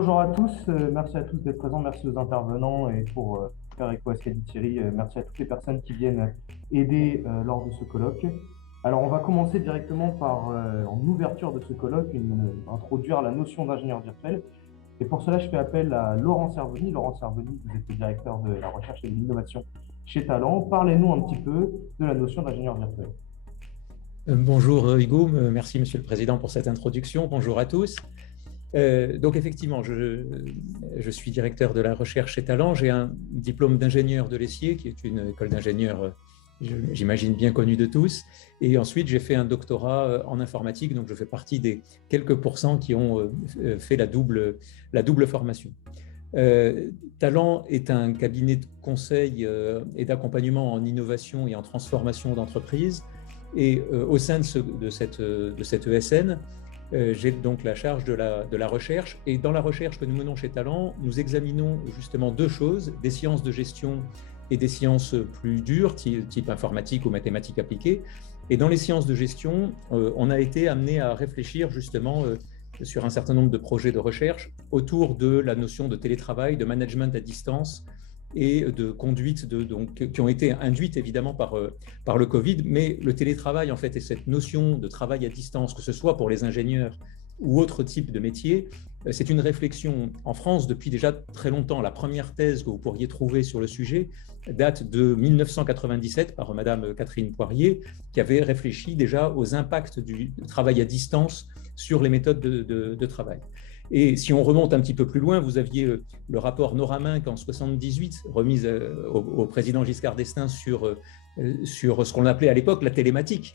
Bonjour à tous, merci à tous d'être présents, merci aux intervenants et pour faire écho à ce qu'a dit Thierry, merci à toutes les personnes qui viennent aider lors de ce colloque. Alors on va commencer directement par, en ouverture de ce colloque, introduire la notion d'ingénieur virtuel. Et pour cela, je fais appel à Laurent Servoni. Laurent Servoni, vous êtes le directeur de la recherche et de l'innovation chez Talent. Parlez-nous un petit peu de la notion d'ingénieur virtuel. Bonjour Hugo, merci Monsieur le Président pour cette introduction. Bonjour à tous. Donc effectivement, je suis directeur de la recherche chez Talent. J'ai un diplôme d'ingénieur de l'Essier, qui est une école d'ingénieurs, j'imagine, bien connue de tous. Et ensuite, j'ai fait un doctorat en informatique, donc je fais partie des quelques pourcents qui ont fait la double formation. Talent est un cabinet de conseil et d'accompagnement en innovation et en transformation d'entreprise. Et au sein de cette ESN, j'ai donc la charge de la recherche. Et dans la recherche que nous menons chez Talent, nous examinons justement deux choses, des sciences de gestion et des sciences plus dures, type informatique ou mathématiques appliquées. Et dans les sciences de gestion, on a été amené à réfléchir justement sur un certain nombre de projets de recherche autour de la notion de télétravail, de management à distance, et de conduite qui ont été induites évidemment par le Covid, mais le télétravail en fait et cette notion de travail à distance, que ce soit pour les ingénieurs ou autres types de métiers, c'est une réflexion en France depuis déjà très longtemps. La première thèse que vous pourriez trouver sur le sujet date de 1997 par Madame Catherine Poirier, qui avait réfléchi déjà aux impacts du travail à distance sur les méthodes de travail. Et si on remonte un petit peu plus loin, vous aviez le rapport Noraminck en 1978, remis au président Giscard d'Estaing sur ce qu'on appelait à l'époque la télématique,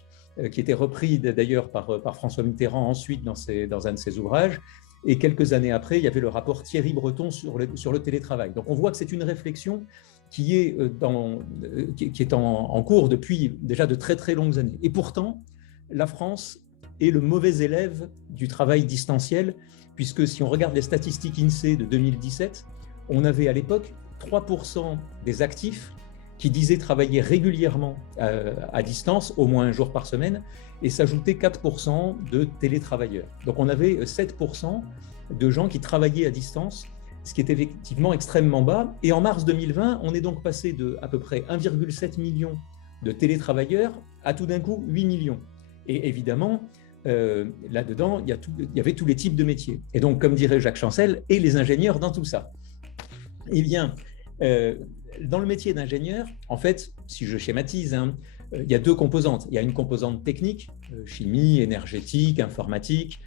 qui était repris d'ailleurs par François Mitterrand ensuite dans un de ses ouvrages. Et quelques années après, il y avait le rapport Thierry Breton sur le télétravail. Donc on voit que c'est une réflexion qui est en cours depuis déjà de très très longues années. Et pourtant, la France est le mauvais élève du travail distanciel, puisque si on regarde les statistiques INSEE de 2017, on avait à l'époque 3% des actifs qui disaient travailler régulièrement à distance, au moins un jour par semaine, et s'ajoutaient 4% de télétravailleurs. Donc on avait 7% de gens qui travaillaient à distance, ce qui est effectivement extrêmement bas. Et en mars 2020, on est donc passé de à peu près 1,7 million de télétravailleurs à tout d'un coup 8 millions. Et évidemment, là-dedans, il y avait tous les types de métiers. Et donc, comme dirait Jacques Chancel, et les ingénieurs dans tout ça. Eh bien, dans le métier d'ingénieur, en fait, si je schématise, il y a deux composantes. Il y a une composante technique, chimie, énergétique, informatique,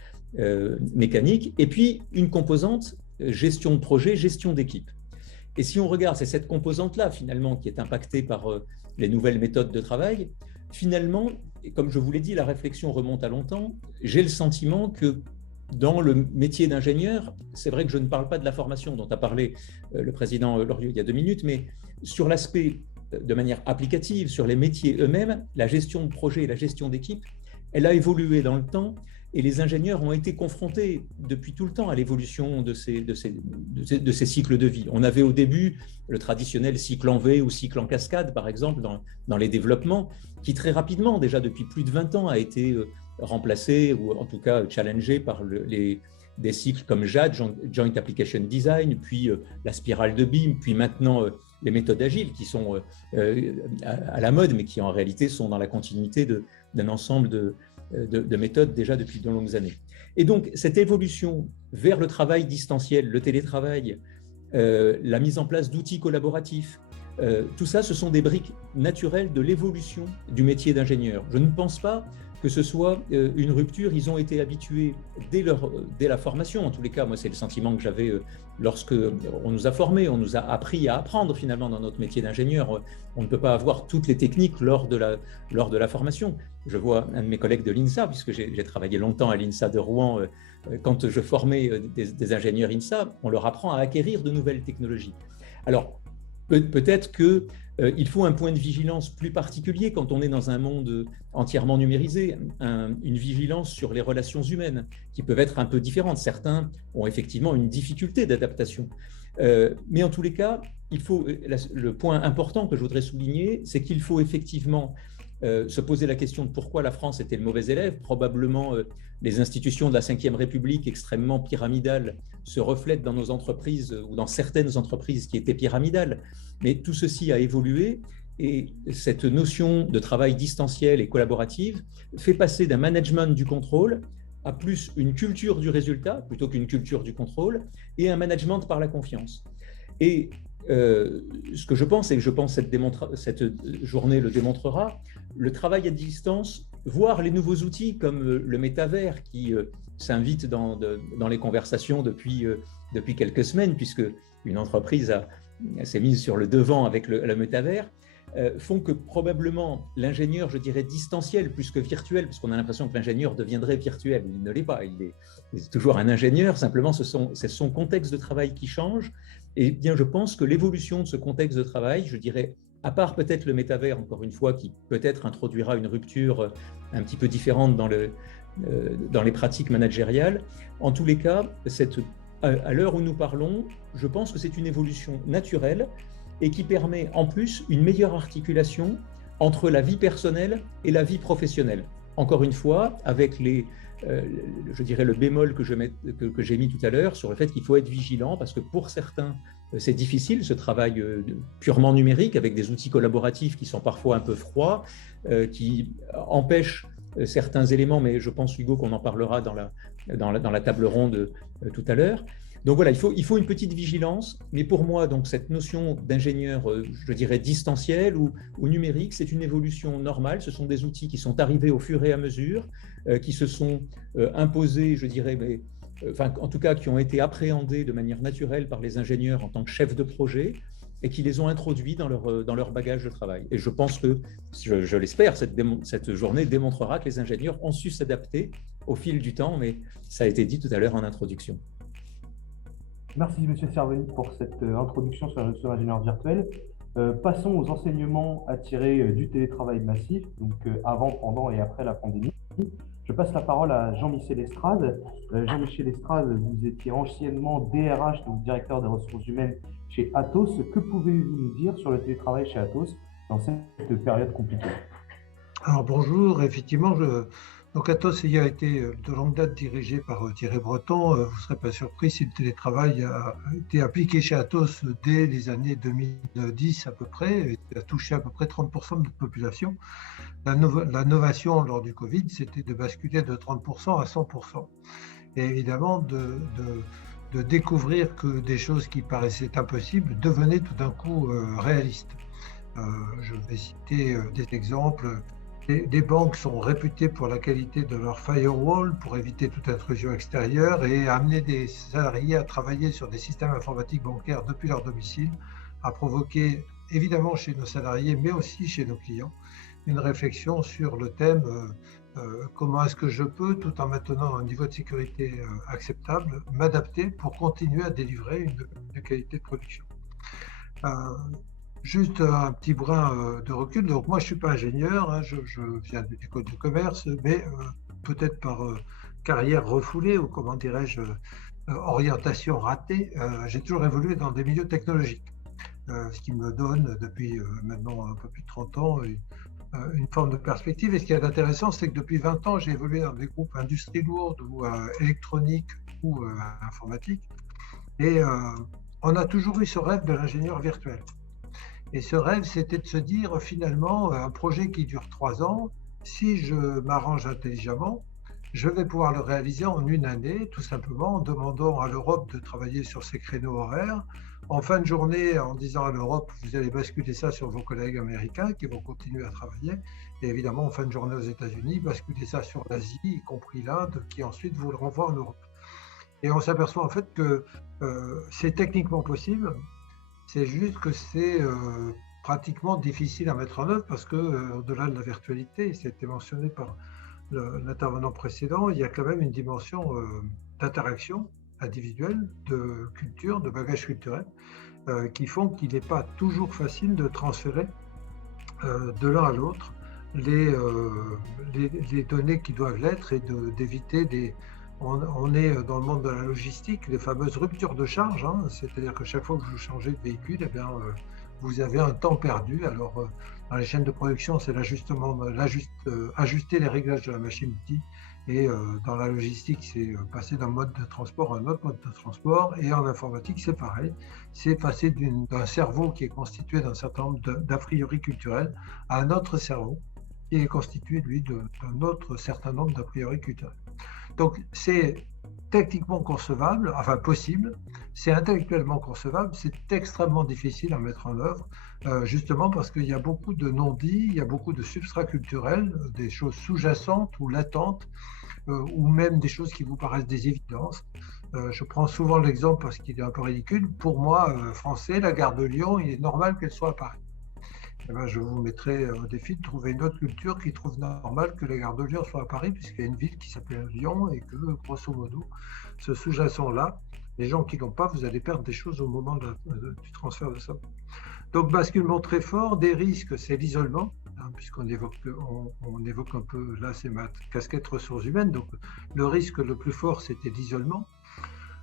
mécanique, et puis une composante gestion de projet, gestion d'équipe. Et si on regarde, c'est cette composante-là, finalement, qui est impactée par les nouvelles méthodes de travail. Finalement, et comme je vous l'ai dit, la réflexion remonte à longtemps. J'ai le sentiment que dans le métier d'ingénieur, c'est vrai que je ne parle pas de la formation dont a parlé le président Loriot il y a 2 minutes, mais sur l'aspect de manière applicative, sur les métiers eux-mêmes, la gestion de projet et la gestion d'équipe, elle a évolué dans le temps et les ingénieurs ont été confrontés depuis tout le temps à l'évolution de ces cycles de vie. On avait au début le traditionnel cycle en V ou cycle en cascade, par exemple, dans les développements, qui très rapidement, déjà depuis plus de 20 ans, a été remplacé ou en tout cas challengé par des cycles comme JAD, Joint Application Design, puis la spirale de BIM, puis maintenant les méthodes agiles qui sont à la mode, mais qui en réalité sont dans la continuité d'un ensemble de méthodes déjà depuis de longues années. Et donc, cette évolution vers le travail distanciel, le télétravail, la mise en place d'outils collaboratifs, tout ça, ce sont des briques naturelles de l'évolution du métier d'ingénieur. Je ne pense pas que ce soit une rupture. Ils ont été habitués dès la formation. En tous les cas, moi, c'est le sentiment que j'avais lorsque on nous a formés, on nous a appris à apprendre finalement dans notre métier d'ingénieur. On ne peut pas avoir toutes les techniques lors de la formation. Je vois un de mes collègues de l'INSA, puisque j'ai travaillé longtemps à l'INSA de Rouen. Quand je formais des ingénieurs INSA, on leur apprend à acquérir de nouvelles technologies. Alors, peut-être qu'il faut un point de vigilance plus particulier quand on est dans un monde entièrement numérisé, une vigilance sur les relations humaines qui peuvent être un peu différentes. Certains ont effectivement une difficulté d'adaptation. Mais en tous les cas, le point important que je voudrais souligner, c'est qu'il faut effectivement se poser la question de pourquoi la France était le mauvais élève. Probablement, les institutions de la Ve République extrêmement pyramidales se reflètent dans nos entreprises ou dans certaines entreprises qui étaient pyramidales. Mais tout ceci a évolué et cette notion de travail distanciel et collaboratif fait passer d'un management du contrôle à plus une culture du résultat plutôt qu'une culture du contrôle et un management par la confiance. Et ce que je pense, et que je pense cette journée le démontrera, le travail à distance, voire les nouveaux outils comme le métavers qui s'invite dans les conversations depuis quelques semaines, puisque une entreprise s'est mise sur le devant avec le métavers, font que probablement l'ingénieur, je dirais, distanciel plus que virtuel, parce qu'on a l'impression que l'ingénieur deviendrait virtuel. Il ne l'est pas, il est toujours un ingénieur, simplement c'est son contexte de travail qui change. Et bien, je pense que l'évolution de ce contexte de travail, je dirais, à part peut-être le métavers, encore une fois, qui peut-être introduira une rupture un petit peu différente dans les pratiques managériales, en tous les cas, à l'heure où nous parlons, je pense que c'est une évolution naturelle et qui permet en plus une meilleure articulation entre la vie personnelle et la vie professionnelle. Encore une fois, avec je dirais le bémol que j'ai mis tout à l'heure sur le fait qu'il faut être vigilant parce que pour certains, c'est difficile ce travail purement numérique avec des outils collaboratifs qui sont parfois un peu froids, qui empêchent certains éléments, mais je pense, Hugo, qu'on en parlera dans la table ronde tout à l'heure. Donc voilà, il faut une petite vigilance, mais pour moi, donc, cette notion d'ingénieur, je dirais distanciel ou numérique, c'est une évolution normale. Ce sont des outils qui sont arrivés au fur et à mesure, qui se sont imposés, je dirais, en tout cas qui ont été appréhendés de manière naturelle par les ingénieurs en tant que chefs de projet et qui les ont introduits dans leur bagage de travail. Et je pense que, je l'espère, cette journée démontrera que les ingénieurs ont su s'adapter au fil du temps, mais ça a été dit tout à l'heure en introduction. Merci M. Cerveny pour cette introduction sur l'ingénieur virtuel. Passons aux enseignements à tirer du télétravail massif, donc avant, pendant et après la pandémie. Je passe la parole à Jean-Michel Estrade. Jean-Michel Estrade, vous étiez anciennement DRH, donc directeur des ressources humaines chez Atos. Que pouvez-vous nous dire sur le télétravail chez Atos dans cette période compliquée? Alors bonjour, effectivement, donc Atos ayant été de longue date dirigé par Thierry Breton, vous ne serez pas surpris si le télétravail a été appliqué chez Atos dès les années 2010 à peu près, et a touché à peu près 30% de notre population. La novation lors du Covid, c'était de basculer de 30% à 100%. Et évidemment, de découvrir que des choses qui paraissaient impossibles devenaient tout d'un coup réalistes. Je vais citer des exemples. Les banques sont réputées pour la qualité de leur firewall, pour éviter toute intrusion extérieure, et amener des salariés à travailler sur des systèmes informatiques bancaires depuis leur domicile a provoqué, évidemment chez nos salariés, mais aussi chez nos clients, une réflexion sur le thème comment est-ce que je peux, tout en maintenant un niveau de sécurité acceptable, m'adapter pour continuer à délivrer une qualité de production. Juste un petit brin de recul. Donc moi, je ne suis pas ingénieur, hein, je viens d'une école de commerce, mais peut-être par carrière refoulée ou comment dirais-je, orientation ratée, j'ai toujours évolué dans des milieux technologiques, ce qui me donne depuis maintenant un peu plus de 30 ans une forme de perspective. Et ce qui est intéressant, c'est que depuis 20 ans, j'ai évolué dans des groupes industrie lourde ou électronique ou informatique. Et on a toujours eu ce rêve de l'ingénieur virtuel. Et ce rêve, c'était de se dire, finalement, un projet qui dure 3 ans, si je m'arrange intelligemment, je vais pouvoir le réaliser en une année, tout simplement en demandant à l'Europe de travailler sur ses créneaux horaires, en fin de journée, en disant à l'Europe, vous allez basculer ça sur vos collègues américains qui vont continuer à travailler, et évidemment, en fin de journée aux États-Unis, basculer ça sur l'Asie, y compris l'Inde, qui ensuite vous le renvoie en Europe. Et on s'aperçoit en fait que c'est techniquement possible. C'est juste que c'est pratiquement difficile à mettre en œuvre parce que, au-delà de la virtualité, ça a été mentionné par l'intervenant précédent, il y a quand même une dimension d'interaction individuelle, de culture, de bagage culturel, qui font qu'il n'est pas toujours facile de transférer de l'un à l'autre les données qui doivent l'être et d'éviter des... On est dans le monde de la logistique, les fameuses ruptures de charge, hein, c'est-à-dire que chaque fois que vous changez de véhicule, eh bien, vous avez un temps perdu. Alors, Dans les chaînes de production, c'est ajuster les réglages de la machine-outil. Et dans la logistique, c'est passer d'un mode de transport à un autre mode de transport. Et en informatique, c'est pareil. C'est passer d'un cerveau qui est constitué d'un certain nombre d'a priori culturels à un autre cerveau qui est constitué, lui, d'un autre certain nombre d'a priori culturels. Donc, c'est techniquement concevable, enfin possible, c'est intellectuellement concevable, c'est extrêmement difficile à mettre en œuvre, justement parce qu'il y a beaucoup de non-dits, il y a beaucoup de substrats culturels, des choses sous-jacentes ou latentes, ou même des choses qui vous paraissent des évidences. Je prends souvent l'exemple parce qu'il est un peu ridicule. Pour moi, français, la gare de Lyon, il est normal qu'elle soit à Paris. Eh ben, je vous mettrai au défi de trouver une autre culture qui trouve normal que la gare de Lyon soit à Paris, puisqu'il y a une ville qui s'appelle Lyon et que, grosso modo, ce sous-jacent-là, les gens qui ne l'ont pas, vous allez perdre des choses au moment du transfert de ça. Donc, basculement très fort, des risques, c'est l'isolement, hein, puisqu'on évoque un peu, là c'est ma casquette ressources humaines, donc le risque le plus fort, c'était l'isolement.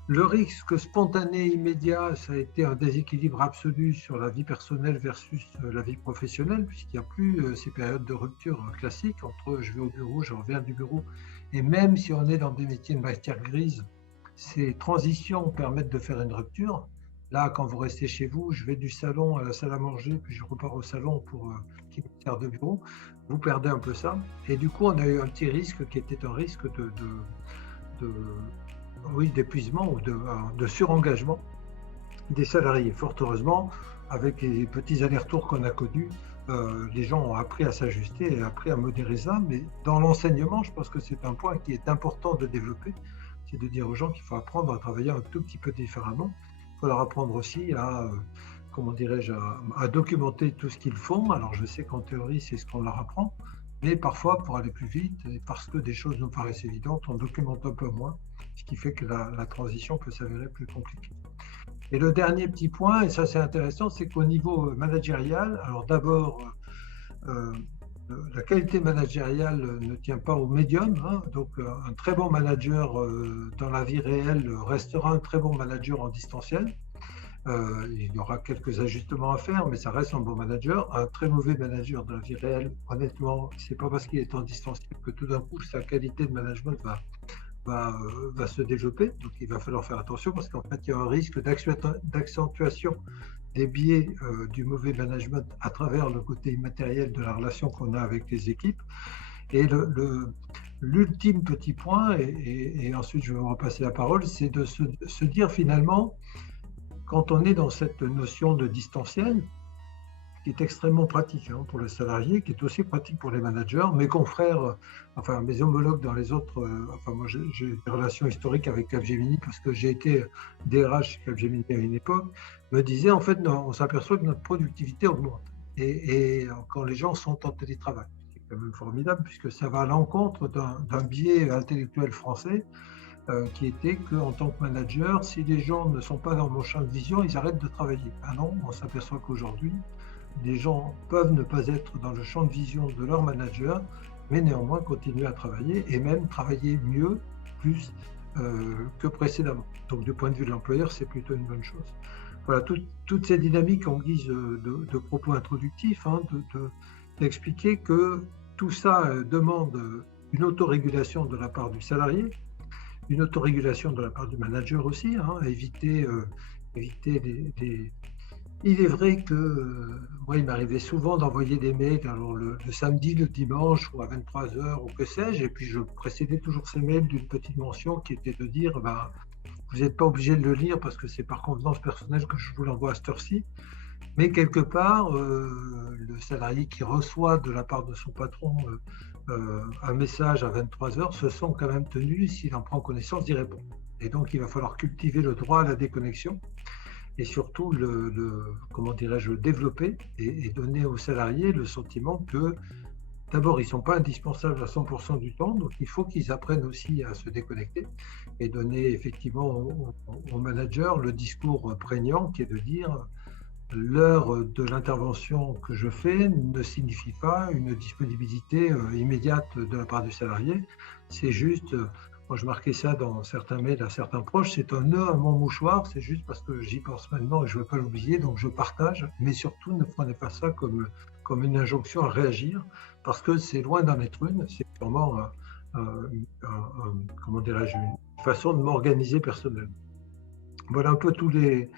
Le risque spontané immédiat, ça a été un déséquilibre absolu sur la vie personnelle versus la vie professionnelle, puisqu'il n'y a plus ces périodes de rupture classiques entre je vais au bureau, je reviens du bureau. Et même si on est dans des métiers de matière grise, ces transitions permettent de faire une rupture. Là, quand vous restez chez vous, je vais du salon à la salle à manger, puis je repars au salon pour qui me sert de bureau, vous perdez un peu ça. Et du coup, on a eu un petit risque qui était un risque d'épuisement ou de surengagement des salariés. Fort heureusement, avec les petits allers-retours qu'on a connus, les gens ont appris à s'ajuster et appris à modérer ça. Mais dans l'enseignement, je pense que c'est un point qui est important de développer, c'est de dire aux gens qu'il faut apprendre à travailler un tout petit peu différemment. Il faut leur apprendre aussi à, à documenter tout ce qu'ils font. Alors je sais qu'en théorie, c'est ce qu'on leur apprend, mais parfois, pour aller plus vite, et parce que des choses nous paraissent évidentes, on documente un peu moins, ce qui fait que la transition peut s'avérer plus compliquée. Et le dernier petit point, et ça c'est intéressant, c'est qu'au niveau managérial, alors d'abord, la qualité managériale ne tient pas au médium, hein, donc un très bon manager dans la vie réelle restera un très bon manager en distanciel. Il y aura quelques ajustements à faire, mais ça reste un bon manager. Un très mauvais manager dans la vie réelle, honnêtement, c'est pas parce qu'il est en distanciel que tout d'un coup sa qualité de management va se développer. Donc il va falloir faire attention parce qu'en fait il y a un risque d'accentuation des biais du mauvais management à travers le côté immatériel de la relation qu'on a avec les équipes. Et l'ultime petit point, et ensuite je vais vous repasser la parole, c'est de se dire finalement, quand on est dans cette notion de distanciel, qui est extrêmement pratique pour les salariés, qui est aussi pratique pour les managers, mes confrères, enfin mes homologues dans les autres, moi j'ai des relations historiques avec Capgemini parce que j'ai été DRH chez Capgemini à une époque, me disaient en fait on s'aperçoit que notre productivité augmente et quand les gens sont en télétravail. C'est quand même formidable puisque ça va à l'encontre d'un biais intellectuel français qui était qu'en tant que manager, si les gens ne sont pas dans mon champ de vision, ils arrêtent de travailler. Ah non, on s'aperçoit qu'aujourd'hui, les gens peuvent ne pas être dans le champ de vision de leur manager, mais néanmoins continuer à travailler et même travailler mieux, plus que précédemment. Donc du point de vue de l'employeur, c'est plutôt une bonne chose. Voilà, toutes ces dynamiques en guise de propos introductifs, d'expliquer que tout ça demande une autorégulation de la part du salarié, une autorégulation de la part du manager aussi, éviter des... Il est vrai que moi, il m'arrivait souvent d'envoyer des mails alors le samedi, le dimanche ou à 23h ou que sais-je, et puis je précédais toujours ces mails d'une petite mention qui était de dire vous n'êtes pas obligé de le lire parce que c'est par convenance personnelle que je vous l'envoie à cette heure-ci, mais quelque part, le salarié qui reçoit de la part de son patron un message à 23h se sent quand même tenu, s'il en prend connaissance, d'y répondre. Et donc, il va falloir cultiver le droit à la déconnexion et surtout le développer et donner aux salariés le sentiment que, d'abord, ils ne sont pas indispensables à 100% du temps, donc il faut qu'ils apprennent aussi à se déconnecter et donner effectivement aux managers le discours prégnant qui est de dire l'heure de l'intervention que je fais ne signifie pas une disponibilité immédiate de la part du salarié. C'est juste, quand je marquais ça dans certains mails à certains proches, c'est un nœud à mon mouchoir, c'est juste parce que j'y pense maintenant et je ne veux pas l'oublier, donc je partage, mais surtout ne prenez pas ça comme une injonction à réagir, parce que c'est loin d'en être une, c'est vraiment comment dirais-je, une façon de m'organiser personnellement. Voilà un peu tous les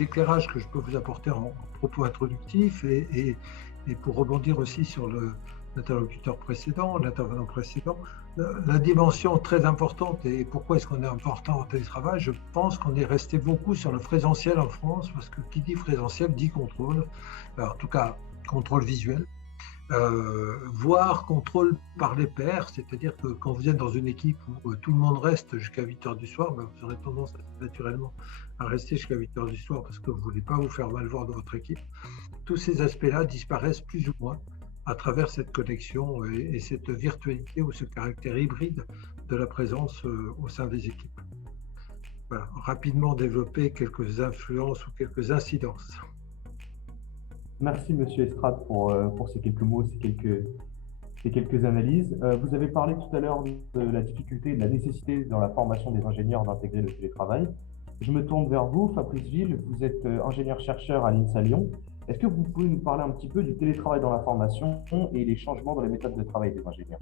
éclairages que je peux vous apporter en propos introductifs et pour rebondir aussi sur l'interlocuteur précédent, l'intervenant précédent, la dimension très importante et pourquoi est-ce qu'on est important en télétravail, je pense qu'on est resté beaucoup sur le présentiel en France parce que qui dit présentiel dit contrôle, alors, en tout cas contrôle visuel, voire contrôle par les pairs, c'est-à-dire que quand vous êtes dans une équipe où tout le monde reste jusqu'à 8h du soir, ben, vous aurez tendance naturellement à rester jusqu'à 8h du soir parce que vous ne voulez pas vous faire mal voir dans votre équipe. Tous ces aspects-là disparaissent plus ou moins à travers cette connexion et cette virtualité ou ce caractère hybride de la présence au sein des équipes. Voilà, rapidement développer quelques influences ou quelques incidences. Merci, Monsieur Estrade, pour ces quelques mots, ces quelques analyses. Vous avez parlé tout à l'heure de la difficulté et de la nécessité dans la formation des ingénieurs d'intégrer le télétravail. Je me tourne vers vous, Fabrice Ville, vous êtes ingénieur-chercheur à l'INSA Lyon. Est-ce que vous pouvez nous parler un petit peu du télétravail dans la formation et les changements dans les méthodes de travail des ingénieurs?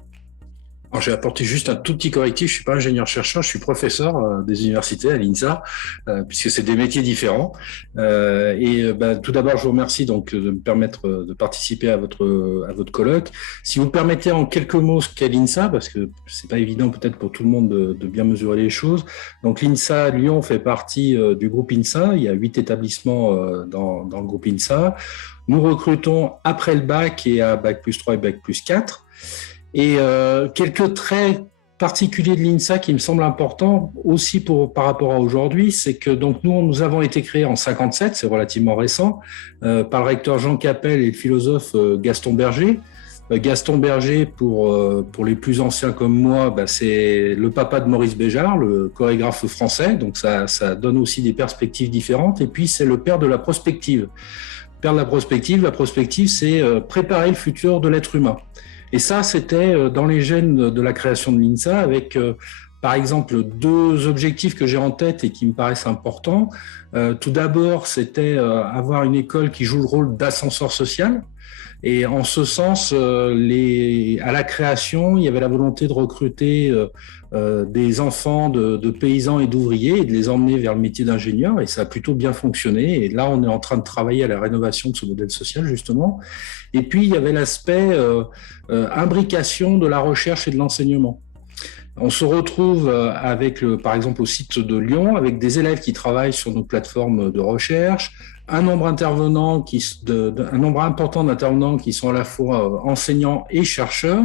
Alors, j'ai apporté juste un tout petit correctif. Je suis pas ingénieur-chercheur, je suis professeur des universités à l'INSA, puisque c'est des métiers différents. Tout d'abord, je vous remercie donc de me permettre de participer à votre colloque. Si vous permettez en quelques mots ce qu'est l'INSA, parce que c'est pas évident peut-être pour tout le monde de bien mesurer les choses. Donc, l'INSA Lyon fait partie du groupe INSA. Il y a 8 établissements dans le groupe INSA. Nous recrutons après le bac et à bac+3 et bac+4. Et quelques traits particuliers de l'INSA qui me semblent importants aussi par rapport à aujourd'hui, c'est que donc nous avons été créés en 57, c'est relativement récent, par le recteur Jean Capel et le philosophe Gaston Berger. Gaston Berger, pour les plus anciens comme moi, c'est le papa de Maurice Béjart, le chorégraphe français, donc ça donne aussi des perspectives différentes. Et puis c'est le père de la prospective. Le père de la prospective, c'est préparer le futur de l'être humain. Et ça, c'était dans les gènes de la création de l'INSA avec, par exemple, 2 objectifs que j'ai en tête et qui me paraissent importants. Tout d'abord, c'était avoir une école qui joue le rôle d'ascenseur social. Et en ce sens, à la création, il y avait la volonté de recruter des enfants de paysans et d'ouvriers et de les emmener vers le métier d'ingénieur. Et ça a plutôt bien fonctionné. Et là, on est en train de travailler à la rénovation de ce modèle social, justement. Et puis, il y avait l'aspect imbrication de la recherche et de l'enseignement. On se retrouve par exemple, au site de Lyon, avec des élèves qui travaillent sur nos plateformes de recherche, un nombre important d'intervenants qui sont à la fois enseignants et chercheurs.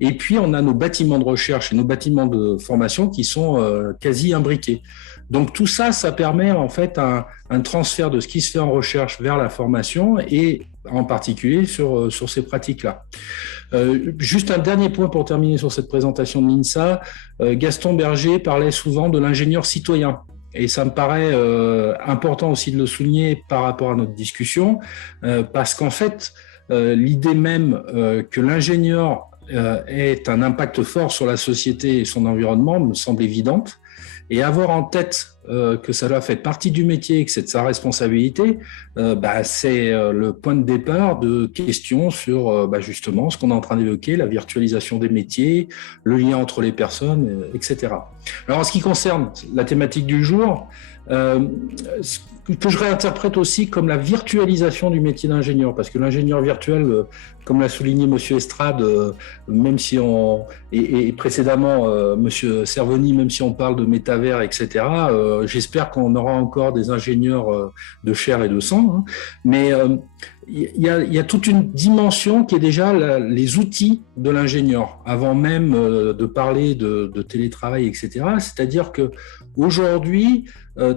Et puis, on a nos bâtiments de recherche et nos bâtiments de formation qui sont quasi imbriqués. Donc, tout ça, ça permet en fait un transfert de ce qui se fait en recherche vers la formation et en particulier sur ces pratiques-là. Juste un dernier point pour terminer sur cette présentation de l'INSA. Gaston Berger parlait souvent de l'ingénieur citoyen. Et ça me paraît important aussi de le souligner par rapport à notre discussion, parce qu'en fait, l'idée même que l'ingénieur ait un impact fort sur la société et son environnement me semble évidente. Et avoir en tête que ça fait partie du métier et que c'est de sa responsabilité, c'est le point de départ de questions sur justement ce qu'on est en train d'évoquer, la virtualisation des métiers, le lien entre les personnes, etc. Alors en ce qui concerne la thématique du jour, que je réinterprète aussi comme la virtualisation du métier d'ingénieur, parce que l'ingénieur virtuel, comme l'a souligné Monsieur Estrade, même si et précédemment Monsieur Cervoni, même si on parle de métavers, etc., j'espère qu'on aura encore des ingénieurs de chair et de sang, hein, mais il y a toute une dimension qui est déjà les outils de l'ingénieur, avant même de parler de télétravail, etc. C'est-à-dire que aujourd'hui,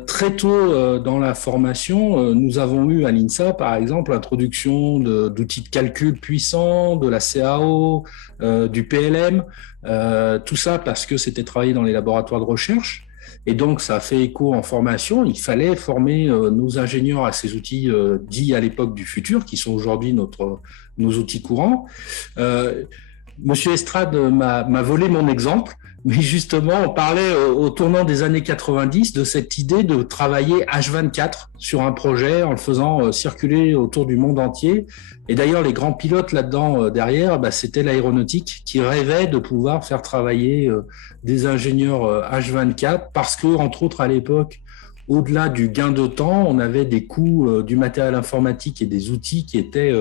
très tôt dans la formation, nous avons eu à l'INSA, par exemple, l'introduction d'outils de calcul puissants, de la CAO, du PLM, tout ça parce que c'était travaillé dans les laboratoires de recherche. Et donc, ça a fait écho en formation. Il fallait former nos ingénieurs à ces outils dits à l'époque du futur, qui sont aujourd'hui nos outils courants. Monsieur Estrade m'a volé mon exemple, mais justement, on parlait au tournant des années 90 de cette idée de travailler H24 sur un projet en le faisant circuler autour du monde entier. Et d'ailleurs, les grands pilotes là-dedans derrière, c'était l'aéronautique qui rêvait de pouvoir faire travailler des ingénieurs H24 parce que, entre autres, à l'époque, au-delà du gain de temps, on avait des coûts du matériel informatique et des outils qui étaient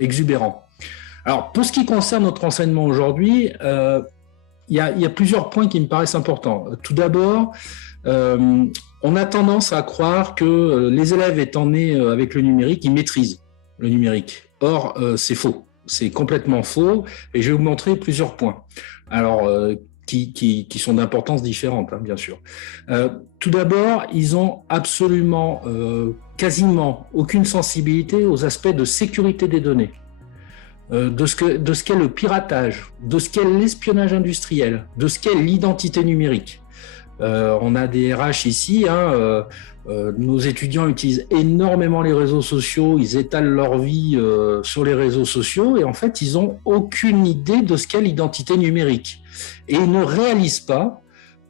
exubérants. Alors, pour ce qui concerne notre enseignement aujourd'hui, il y a plusieurs points qui me paraissent importants. Tout d'abord, on a tendance à croire que les élèves étant nés avec le numérique, ils maîtrisent le numérique. Or, c'est faux. C'est complètement faux. Et je vais vous montrer plusieurs points. Alors, qui sont d'importance différente, hein, bien sûr. Tout d'abord, ils ont absolument, quasiment aucune sensibilité aux aspects de sécurité des données. De ce qu'est le piratage, de ce qu'est l'espionnage industriel, de ce qu'est l'identité numérique. On a des RH ici, hein, nos étudiants utilisent énormément les réseaux sociaux, ils étalent leur vie sur les réseaux sociaux et en fait, ils n'ont aucune idée de ce qu'est l'identité numérique. Et ils ne réalisent pas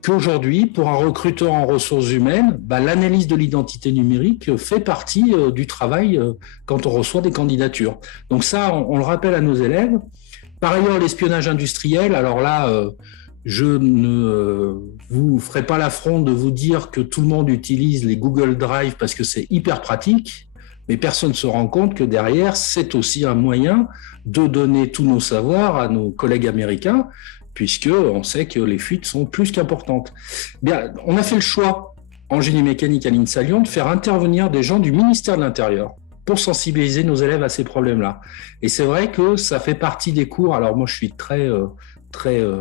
qu'aujourd'hui, pour un recruteur en ressources humaines, l'analyse de l'identité numérique fait partie du travail quand on reçoit des candidatures. Donc ça, on le rappelle à nos élèves. Par ailleurs, l'espionnage industriel, alors là, je ne vous ferai pas l'affront de vous dire que tout le monde utilise les Google Drive parce que c'est hyper pratique, mais personne ne se rend compte que derrière, c'est aussi un moyen de donner tous nos savoirs à nos collègues américains, puisqu'on sait que les fuites sont plus qu'importantes. Bien, on a fait le choix, en génie mécanique à l'INSA Lyon, de faire intervenir des gens du ministère de l'Intérieur pour sensibiliser nos élèves à ces problèmes-là. Et c'est vrai que ça fait partie des cours, alors moi je suis très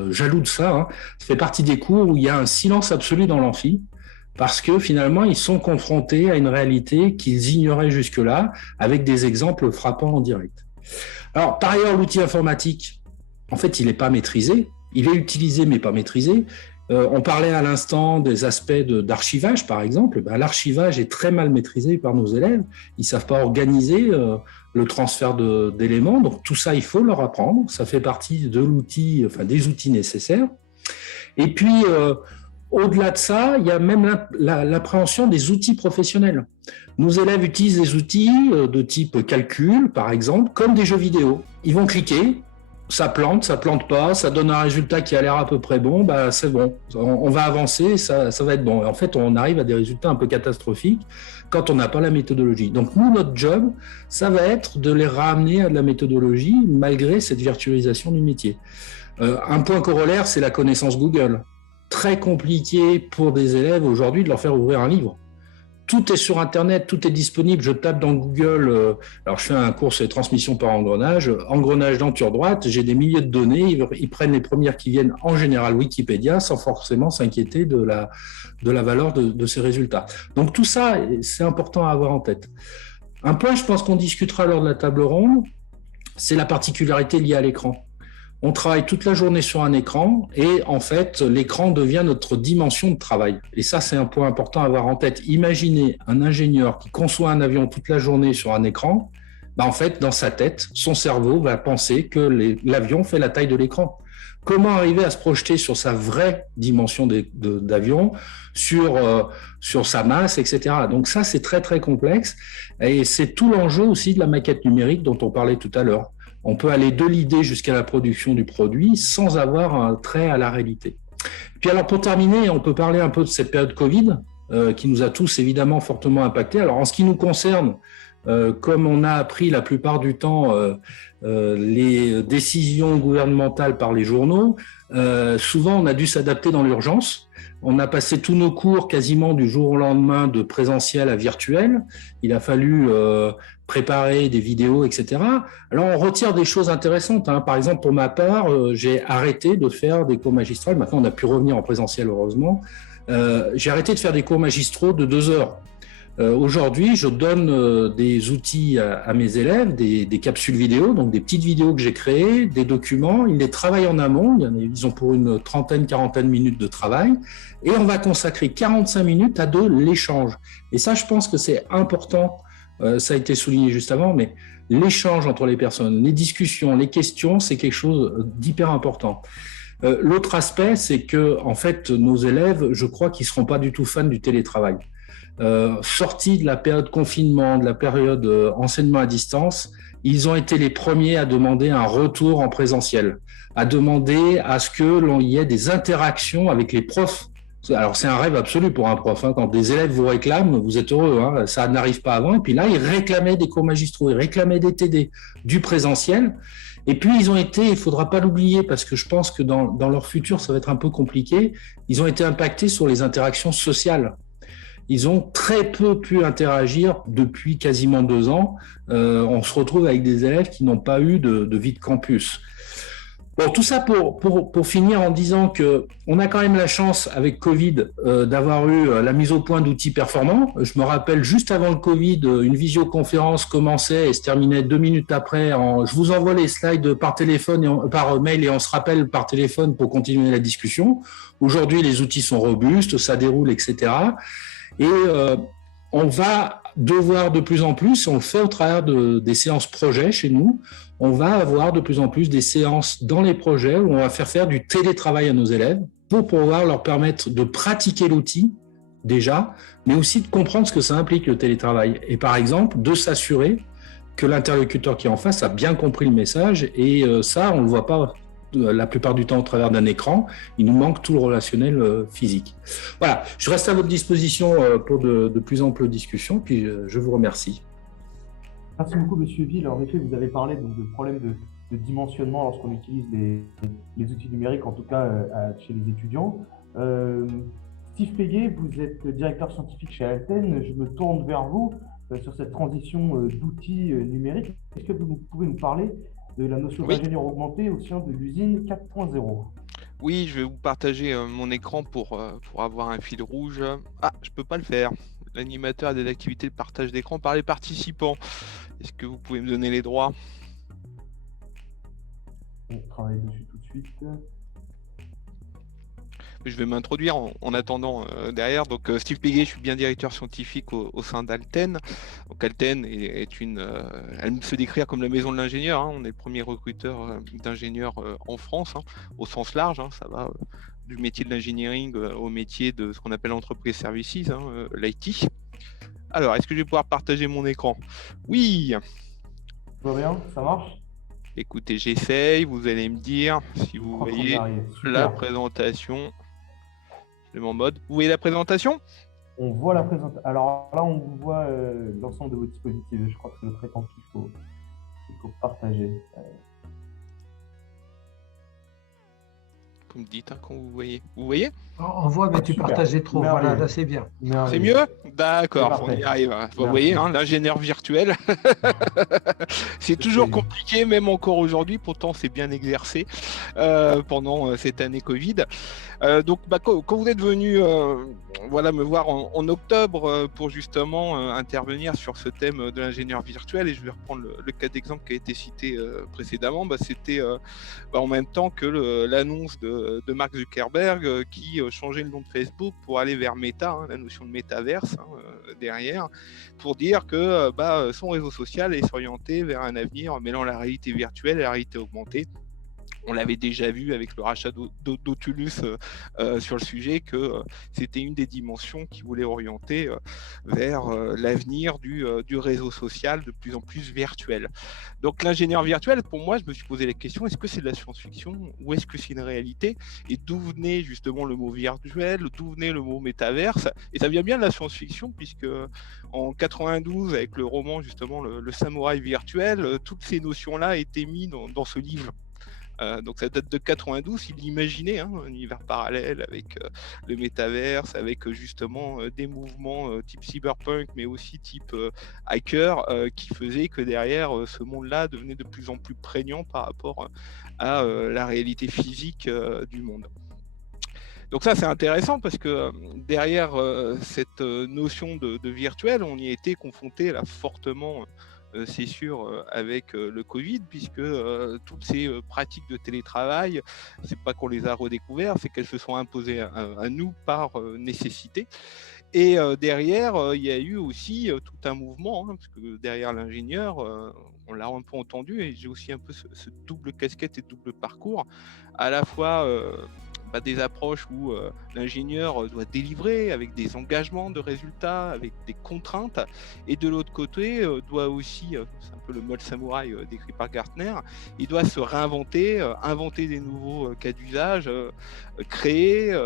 jaloux de ça, hein. Ça fait partie des cours où il y a un silence absolu dans l'amphi, parce que finalement ils sont confrontés à une réalité qu'ils ignoraient jusque-là, avec des exemples frappants en direct. Alors par ailleurs, l'outil informatique, en fait, il n'est pas maîtrisé. Il est utilisé, mais pas maîtrisé. On parlait à l'instant des aspects d'archivage, par exemple. L'archivage est très mal maîtrisé par nos élèves. Ils ne savent pas organiser le transfert d'éléments. Donc, tout ça, il faut leur apprendre. Ça fait partie de l'outil, enfin, des outils nécessaires. Et puis, au-delà de ça, il y a même l'appréhension des outils professionnels. Nos élèves utilisent des outils de type calcul, par exemple, comme des jeux vidéo. Ils vont cliquer. Ça plante pas, ça donne un résultat qui a l'air à peu près bon, c'est bon, on va avancer, ça va être bon. Et en fait, on arrive à des résultats un peu catastrophiques quand on n'a pas la méthodologie. Donc nous, notre job, ça va être de les ramener à de la méthodologie malgré cette virtualisation du métier. Un point corollaire, c'est la connaissance Google. Très compliqué pour des élèves aujourd'hui de leur faire ouvrir un livre. Tout est sur Internet, tout est disponible. Je tape dans Google, alors je fais un cours sur les transmissions par engrenage denture droite, j'ai des milliers de données, ils prennent les premières qui viennent, en général Wikipédia, sans forcément s'inquiéter de la valeur de ces résultats. Donc tout ça, c'est important à avoir en tête. Un point, je pense qu'on discutera lors de la table ronde, c'est la particularité liée à l'écran. On travaille toute la journée sur un écran et en fait, l'écran devient notre dimension de travail. Et ça, c'est un point important à avoir en tête. Imaginez un ingénieur qui conçoit un avion toute la journée sur un écran. En fait, dans sa tête, son cerveau va penser que l'avion fait la taille de l'écran. Comment arriver à se projeter sur sa vraie dimension d'avion, sur sa masse, etc. Donc ça, c'est très, très complexe. Et c'est tout l'enjeu aussi de la maquette numérique dont on parlait tout à l'heure. On peut aller de l'idée jusqu'à la production du produit sans avoir un trait à la réalité. Puis alors pour terminer, on peut parler un peu de cette période Covid qui nous a tous évidemment fortement impactés. Alors en ce qui nous concerne, comme on a appris la plupart du temps les décisions gouvernementales par les journaux, souvent on a dû s'adapter dans l'urgence. On a passé tous nos cours quasiment du jour au lendemain de présentiel à virtuel. Il a fallu préparer des vidéos, etc. Alors, on retire des choses intéressantes. Par exemple, pour ma part, j'ai arrêté de faire des cours magistraux. Maintenant, on a pu revenir en présentiel, heureusement. J'ai arrêté de faire des cours magistraux de 2 heures. Aujourd'hui, je donne des outils à mes élèves, des capsules vidéo, donc des petites vidéos que j'ai créées, des documents. Ils les travaillent en amont. Ils ont pour une 30-40 minutes de travail. Et on va consacrer 45 minutes à de l'échange. Et ça, je pense que c'est important ça a été souligné juste avant, mais l'échange entre les personnes, les discussions, les questions, c'est quelque chose d'hyper important. L'autre aspect, c'est que en fait, nos élèves, je crois qu'ils ne seront pas du tout fans du télétravail. Sortis de la période confinement, de la période enseignement à distance, ils ont été les premiers à demander un retour en présentiel, à demander à ce que l'on y ait des interactions avec les profs. Alors c'est un rêve absolu pour un prof, hein. Quand des élèves vous réclament, vous êtes heureux, hein. Ça n'arrive pas avant. Et puis là, ils réclamaient des cours magistraux, ils réclamaient des TD, du présentiel. Et puis ils ont été, il ne faudra pas l'oublier, parce que je pense que dans leur futur, ça va être un peu compliqué, ils ont été impactés sur les interactions sociales. Ils ont très peu pu interagir depuis quasiment 2 ans. On se retrouve avec des élèves qui n'ont pas eu de vie de campus. Bon, tout ça pour finir en disant qu'on a quand même la chance avec Covid d'avoir eu la mise au point d'outils performants. Je me rappelle juste avant le Covid, une visioconférence commençait et se terminait 2 minutes après. Je vous envoie les slides par téléphone par mail et on se rappelle par téléphone pour continuer la discussion. Aujourd'hui, les outils sont robustes, ça déroule, etc. Et on va devoir de plus en plus, on le fait au travers des séances projets chez nous, on va avoir de plus en plus des séances dans les projets où on va faire du télétravail à nos élèves pour pouvoir leur permettre de pratiquer l'outil déjà, mais aussi de comprendre ce que ça implique le télétravail. Et par exemple, de s'assurer que l'interlocuteur qui est en face a bien compris le message et ça, on ne le voit pas la plupart du temps au travers d'un écran, il nous manque tout le relationnel physique. Voilà, je reste à votre disposition pour de plus amples discussions, puis je vous remercie. Merci beaucoup, Monsieur Ville. En effet, vous avez parlé donc, de problèmes de dimensionnement lorsqu'on utilise les outils numériques, en tout cas chez les étudiants. Steve Péguet, vous êtes directeur scientifique chez Alten. Je me tourne vers vous sur cette transition d'outils numériques. Est-ce que vous pouvez nous parler de la notion d'ingénieur augmenté au sein de l'usine 4.0? Oui, je vais vous partager mon écran pour avoir un fil rouge. Ah, je peux pas le faire. L'animateur a des activités de partage d'écran par les participants. Est-ce que vous pouvez me donner les droits? On travaille dessus tout de suite. Je vais m'introduire en attendant derrière. Donc Steve Péguet, je suis bien directeur scientifique au sein d'Alten. Donc Alten elle se décrit comme la maison de l'ingénieur, hein. On est le premier recruteur d'ingénieurs en France, hein, au sens large, hein. Ça va du métier de l'engineering au métier de ce qu'on appelle entreprise services, hein, l'IT. Alors, est-ce que je vais pouvoir partager mon écran? Oui. Tout va bien? Ça marche? Écoutez, j'essaye. Vous allez me dire si vous voyez la présentation. Je mets en mode. Vous voyez la présentation? On voit la présentation. Alors là, on voit l'ensemble de vos dispositifs. Je crois que c'est notre écran qu'il faut partager. Vous me dites, hein, quand vous voyez. Vous voyez? On voit, mais tu partageais trop. Merveilleux. Voilà, là, c'est bien. C'est mieux? D'accord, on y arrive. Vous voyez, hein, l'ingénieur virtuel. C'est toujours compliqué, même encore aujourd'hui. Pourtant, c'est bien exercé pendant cette année Covid. Donc, quand vous êtes venu me voir en octobre pour justement intervenir sur ce thème de l'ingénieur virtuel, et je vais reprendre le cas d'exemple qui a été cité précédemment, c'était en même temps que l'annonce de Mark Zuckerberg qui changeait le nom de Facebook pour aller vers Meta, hein, la notion de métaverse, hein, derrière, pour dire que son réseau social est orienté vers un avenir mêlant la réalité virtuelle et la réalité augmentée. On l'avait déjà vu avec le rachat d'Oculus sur le sujet, que c'était une des dimensions qui voulait orienter vers l'avenir du réseau social de plus en plus virtuel. Donc l'ingénieur virtuel, pour moi, je me suis posé la question, est-ce que c'est de la science-fiction ou est-ce que c'est une réalité? Et d'où venait justement le mot virtuel, d'où venait le mot métaverse? Et ça vient bien de la science-fiction, puisque en 92, avec le roman justement le Samouraï virtuel, toutes ces notions-là étaient mises dans ce livre. Donc ça date de 92, il imaginait un univers parallèle avec le métaverse, avec justement des mouvements type cyberpunk, mais aussi type hacker, qui faisaient que derrière ce monde-là devenait de plus en plus prégnant par rapport à la réalité physique du monde. Donc ça, c'est intéressant parce que derrière cette notion de virtuel, on y a été confronté là, fortement, c'est sûr, avec le Covid, puisque toutes ces pratiques de télétravail, c'est pas qu'on les a redécouvertes, c'est qu'elles se sont imposées à nous par nécessité. Et derrière, il y a eu aussi tout un mouvement, parce que derrière l'ingénieur, on l'a un peu entendu, et j'ai aussi un peu ce double casquette et double parcours, à la fois des approches où l'ingénieur doit délivrer avec des engagements de résultats, avec des contraintes, et de l'autre côté doit aussi, c'est un peu le mode samouraï décrit par Gartner, il doit se réinventer, inventer des nouveaux cas d'usage, créer,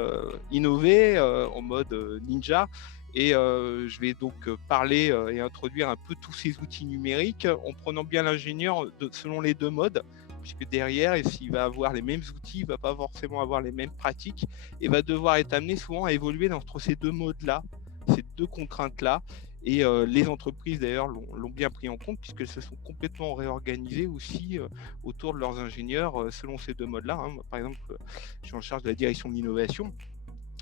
innover en mode ninja. Et je vais donc parler et introduire un peu tous ces outils numériques en prenant bien l'ingénieur selon les deux modes, puisque derrière, s'il va avoir les mêmes outils, il ne va pas forcément avoir les mêmes pratiques et va devoir être amené souvent à évoluer entre ces deux modes-là, ces deux contraintes-là. Et les entreprises, d'ailleurs, l'ont bien pris en compte, puisqu'elles se sont complètement réorganisées aussi autour de leurs ingénieurs selon ces deux modes-là. Moi, par exemple, je suis en charge de la direction de l'innovation.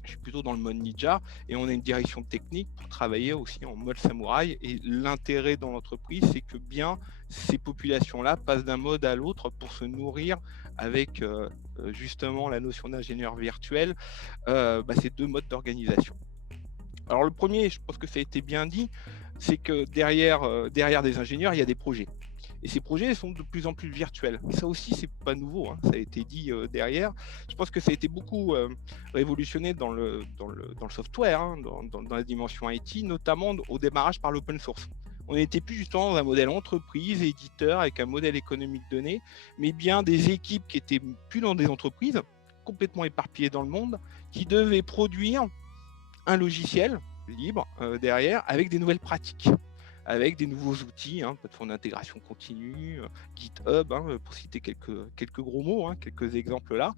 Je suis plutôt dans le mode ninja, et on a une direction technique pour travailler aussi en mode samouraï. Et l'intérêt dans l'entreprise, c'est que bien ces populations-là passent d'un mode à l'autre pour se nourrir avec justement la notion d'ingénieur virtuel, ces deux modes d'organisation. Alors le premier, je pense que ça a été bien dit, c'est que derrière des ingénieurs, il y a des projets. Et ces projets sont de plus en plus virtuels. Ça aussi, c'est pas nouveau, ça a été dit derrière. Je pense que ça a été beaucoup révolutionné dans le software, dans la dimension IT, notamment au démarrage par l'open source. On n'était plus justement dans un modèle entreprise, éditeur, avec un modèle économique donné, mais bien des équipes qui étaient plus dans des entreprises, complètement éparpillées dans le monde, qui devaient produire un logiciel libre derrière, avec des nouvelles pratiques, avec des nouveaux outils, plateforme d'intégration continue, GitHub, pour citer quelques gros mots, quelques exemples là.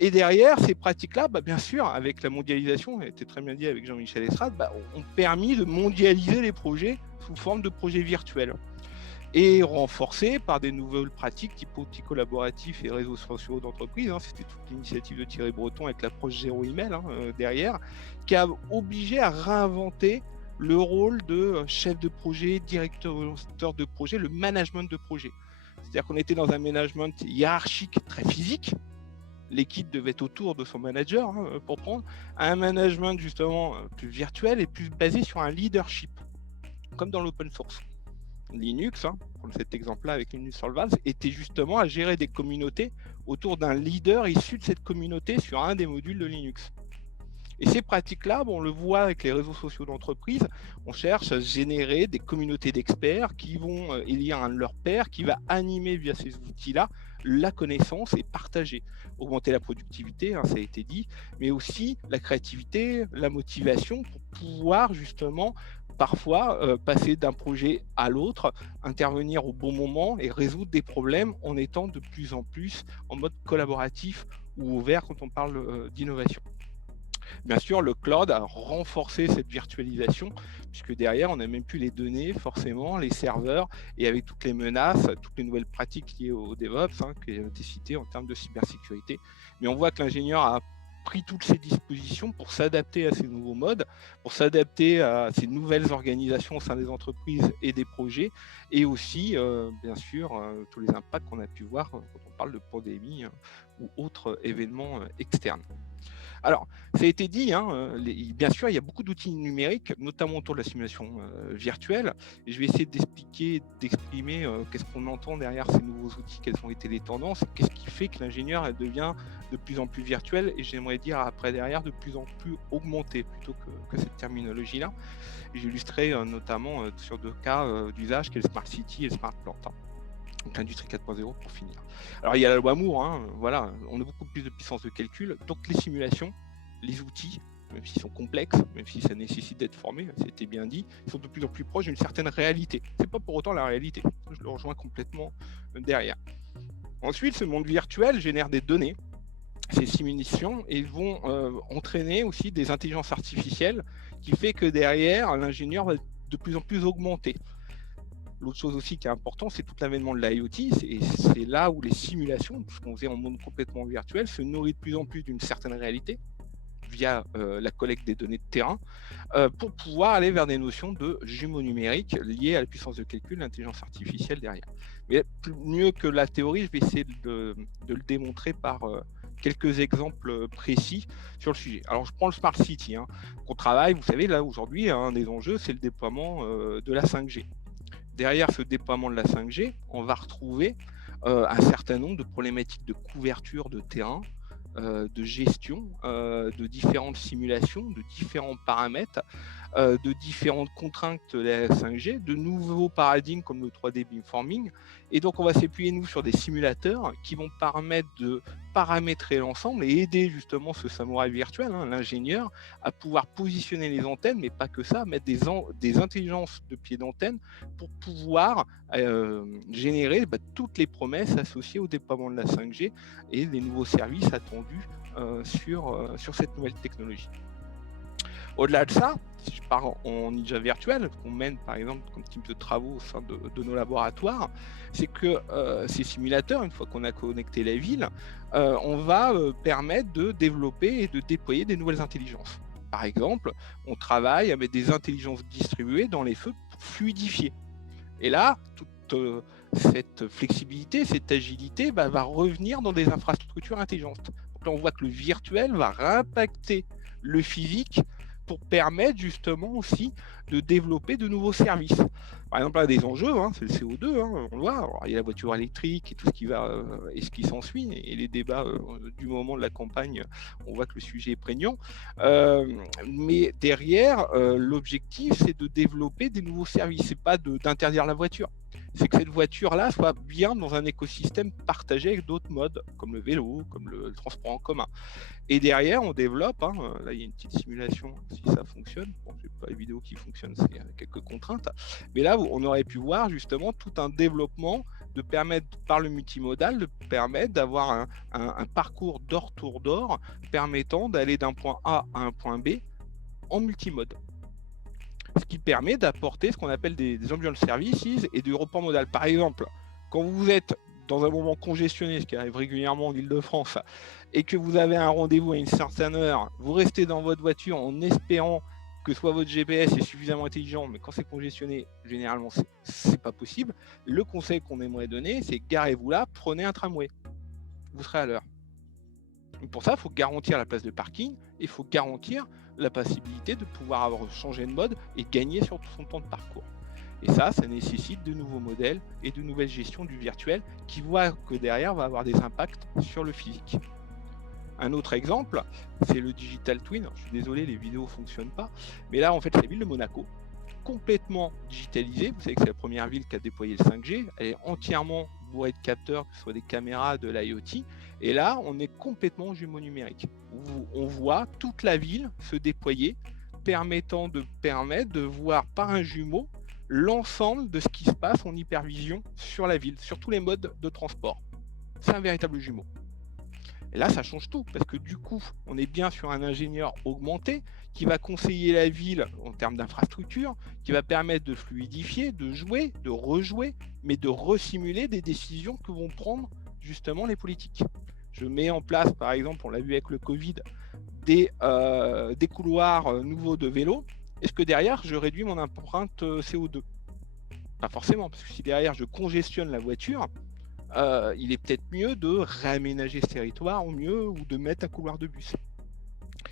Et derrière, ces pratiques-là, bien sûr, avec la mondialisation, ça a été très bien dit avec Jean-Michel Estrade, ont permis de mondialiser les projets sous forme de projets virtuels, et renforcés par des nouvelles pratiques type outils collaboratifs et réseaux sociaux d'entreprise. C'était toute l'initiative de Thierry Breton avec l'approche zéro email derrière, qui a obligé à réinventer le rôle de chef de projet, directeur de projet, le management de projet. C'est-à-dire qu'on était dans un management hiérarchique très physique. L'équipe devait être autour de son manager, pour prendre, à un management justement plus virtuel et plus basé sur un leadership, comme dans l'open source. Linux, pour cet exemple-là avec Linux Torvalds, était justement à gérer des communautés autour d'un leader issu de cette communauté sur un des modules de Linux. Et ces pratiques-là, on le voit avec les réseaux sociaux d'entreprise, on cherche à générer des communautés d'experts qui vont élire un de leurs pairs, qui va animer via ces outils-là la connaissance et partager, augmenter la productivité, ça a été dit, mais aussi la créativité, la motivation pour pouvoir justement parfois passer d'un projet à l'autre, intervenir au bon moment et résoudre des problèmes en étant de plus en plus en mode collaboratif ou ouvert quand on parle d'innovation. Bien sûr, le cloud a renforcé cette virtualisation, puisque derrière, on n'a même plus les données, forcément, les serveurs, et avec toutes les menaces, toutes les nouvelles pratiques liées au DevOps, qui ont été citées en termes de cybersécurité. Mais on voit que l'ingénieur a pris toutes ces dispositions pour s'adapter à ces nouveaux modes, pour s'adapter à ces nouvelles organisations au sein des entreprises et des projets, et aussi, bien sûr, tous les impacts qu'on a pu voir quand on parle de pandémie ou autres événements externes. Alors, ça a été dit, bien sûr, il y a beaucoup d'outils numériques, notamment autour de la simulation virtuelle. Et je vais essayer d'exprimer qu'est-ce qu'on entend derrière ces nouveaux outils, quelles ont été les tendances, qu'est-ce qui fait que l'ingénieur devient de plus en plus virtuel, et j'aimerais dire après derrière de plus en plus augmenté, plutôt que cette terminologie-là. J'illustrerai notamment sur deux cas d'usage, qui est le Smart City et le Smart Plant. Donc l'industrie 4.0 pour finir. Alors il y a la loi Moore, voilà, on a beaucoup plus de puissance de calcul, donc les simulations, les outils, même s'ils sont complexes, même si ça nécessite d'être formé, c'était bien dit, ils sont de plus en plus proches d'une certaine réalité. C'est pas pour autant la réalité, je le rejoins complètement derrière. Ensuite, ce monde virtuel génère des données, ces simulations, et vont entraîner aussi des intelligences artificielles, qui fait que derrière, l'ingénieur va de plus en plus augmenter. L'autre chose aussi qui est important, c'est tout l'avènement de l'IoT, et c'est là où les simulations, ce qu'on faisait en monde complètement virtuel, se nourrit de plus en plus d'une certaine réalité, via la collecte des données de terrain, pour pouvoir aller vers des notions de jumeaux numériques liées à la puissance de calcul, l'intelligence artificielle derrière. Mais mieux que la théorie, je vais essayer de le démontrer par quelques exemples précis sur le sujet. Alors, je prends le Smart City, qu'on travaille. Vous savez, là, aujourd'hui, un des enjeux, c'est le déploiement de la 5G. Derrière ce déploiement de la 5G, on va retrouver un certain nombre de problématiques de couverture de terrain, de gestion, de différentes simulations, de différents paramètres, de différentes contraintes de la 5G, de nouveaux paradigmes comme le 3D beamforming. Et donc, on va s'appuyer, nous, sur des simulateurs qui vont permettre de paramétrer l'ensemble et aider justement ce samouraï virtuel, l'ingénieur, à pouvoir positionner les antennes, mais pas que ça, mettre des intelligences de pied d'antenne pour pouvoir générer toutes les promesses associées au déploiement de la 5G et les nouveaux services attendus sur cette nouvelle technologie. Au-delà de ça, si je pars en Ninja virtuel, qu'on mène par exemple comme type de travaux au sein de nos laboratoires, c'est que ces simulateurs, une fois qu'on a connecté la ville, on va permettre de développer et de déployer des nouvelles intelligences. Par exemple, on travaille avec des intelligences distribuées dans les feux pour fluidifier. Et là, toute cette flexibilité, cette agilité va revenir dans des infrastructures intelligentes. Donc là, on voit que le virtuel va réimpacter le physique pour permettre justement aussi de développer de nouveaux services. Par exemple, là, des enjeux, c'est le CO2, on le voit. Alors, il y a la voiture électrique et tout ce qui va et ce qui s'ensuit, et les débats du moment de la campagne, on voit que le sujet est prégnant. Mais derrière, l'objectif, c'est de développer des nouveaux services. C'est pas d'interdire la voiture. C'est que cette voiture-là soit bien dans un écosystème partagé avec d'autres modes, comme le vélo, comme le transport en commun. Et derrière, on développe, là il y a une petite simulation, si ça fonctionne, bon, c'est pas les vidéos qui fonctionnent, c'est quelques contraintes, mais là, on aurait pu voir justement tout un développement de permettre, par le multimodal, de permettre d'avoir un parcours d'or-tour d'or, permettant d'aller d'un point A à un point B en multimode. Ce qui permet d'apporter ce qu'on appelle des ambulance services et du report modal. Par exemple, quand vous êtes dans un moment congestionné, ce qui arrive régulièrement en Île-de-France, et que vous avez un rendez-vous à une certaine heure, vous restez dans votre voiture en espérant que soit votre GPS est suffisamment intelligent, mais quand c'est congestionné, généralement, c'est pas possible. Le conseil qu'on aimerait donner, c'est garez-vous là, prenez un tramway. Vous serez à l'heure. Pour ça, il faut garantir la place de parking, et il faut garantir la possibilité de pouvoir avoir changé de mode et gagner sur son temps de parcours. Et ça nécessite de nouveaux modèles et de nouvelles gestions du virtuel qui voient que derrière va avoir des impacts sur le physique. Un autre exemple, c'est le Digital Twin. Alors, je suis désolé, les vidéos ne fonctionnent pas, mais là, en fait, c'est la ville de Monaco, complètement digitalisée. Vous savez que c'est la première ville qui a déployé le 5G. Elle est entièrement bourrée de capteurs, que ce soit des caméras, de l'IoT. Et là, on est complètement en jumeau numérique. On voit toute la ville se déployer, permettant de voir par un jumeau l'ensemble de ce qui se passe en hypervision sur la ville, sur tous les modes de transport. C'est un véritable jumeau. Et là, ça change tout, parce que du coup, on est bien sur un ingénieur augmenté qui va conseiller la ville en termes d'infrastructure, qui va permettre de fluidifier, de jouer, de rejouer, mais de resimuler des décisions que vont prendre justement les politiques. Je mets en place, par exemple, on l'a vu avec le Covid, des couloirs nouveaux de vélo. Est-ce que derrière, je réduis mon empreinte CO2 ? Pas forcément, parce que si derrière, je congestionne la voiture, il est peut-être mieux de réaménager ce territoire au mieux ou de mettre un couloir de bus.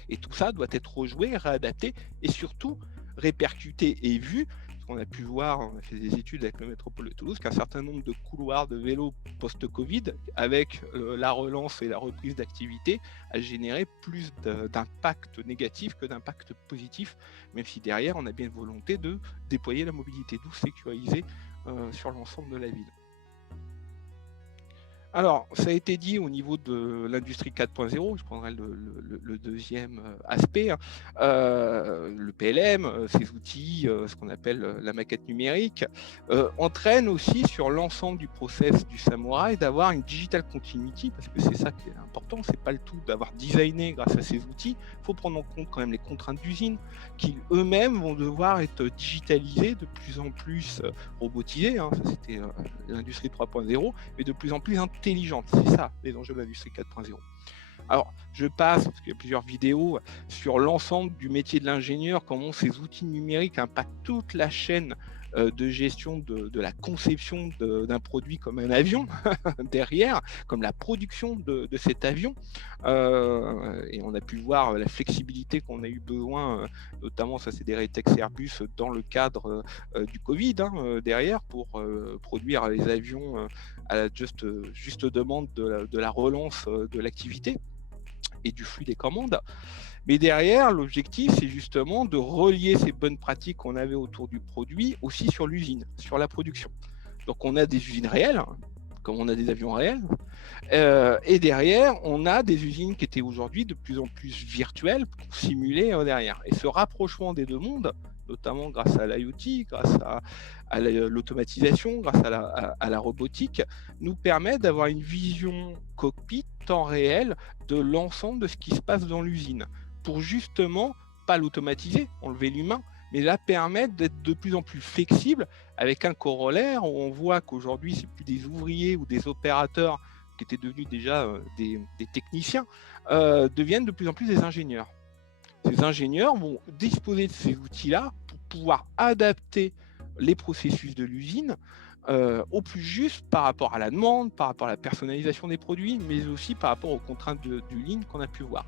Et tout ça doit être rejoué, réadapté et surtout répercuté et vu. On a pu voir, on a fait des études avec le métropole de Toulouse, qu'un certain nombre de couloirs de vélo post-Covid, avec la relance et la reprise d'activité, a généré plus d'impact négatif que d'impact positif, même si derrière, on a bien une volonté de déployer la mobilité douce sécurisée sur l'ensemble de la ville. Alors, ça a été dit au niveau de l'industrie 4.0, je prendrai le deuxième aspect, le PLM, ces outils, ce qu'on appelle la maquette numérique, entraînent aussi sur l'ensemble du process du samouraï d'avoir une digital continuity, parce que c'est ça qui est important, c'est pas le tout d'avoir designé grâce à ces outils, il faut prendre en compte quand même les contraintes d'usine, qui eux-mêmes vont devoir être digitalisés, de plus en plus robotisés, ça c'était l'industrie 3.0, mais de plus en plus intelligente. C'est ça les enjeux de l'industrie 4.0. Alors, je passe, parce qu'il y a plusieurs vidéos, sur l'ensemble du métier de l'ingénieur, comment ces outils numériques impactent toute la chaîne de gestion de la conception d'un produit comme un avion derrière, comme la production de cet avion. Et on a pu voir la flexibilité qu'on a eu besoin, notamment ça c'est des rétex Airbus dans le cadre du Covid derrière pour produire les avions à la juste demande de la relance de l'activité et du flux des commandes. Mais derrière, l'objectif, c'est justement de relier ces bonnes pratiques qu'on avait autour du produit aussi sur l'usine, sur la production. Donc, on a des usines réelles, comme on a des avions réels, et derrière, on a des usines qui étaient aujourd'hui de plus en plus virtuelles pour simuler derrière. Et ce rapprochement des deux mondes, notamment grâce à l'IoT, grâce à l'automatisation, grâce à la robotique, nous permet d'avoir une vision cockpit temps réel de l'ensemble de ce qui se passe dans l'usine, pour justement pas l'automatiser, enlever l'humain, mais la permettre d'être de plus en plus flexible, avec un corollaire où on voit qu'aujourd'hui, c'est plus des ouvriers ou des opérateurs qui étaient devenus déjà des techniciens, deviennent de plus en plus des ingénieurs. Ces ingénieurs vont disposer de ces outils-là pour pouvoir adapter les processus de l'usine au plus juste par rapport à la demande, par rapport à la personnalisation des produits, mais aussi par rapport aux contraintes de ligne qu'on a pu voir.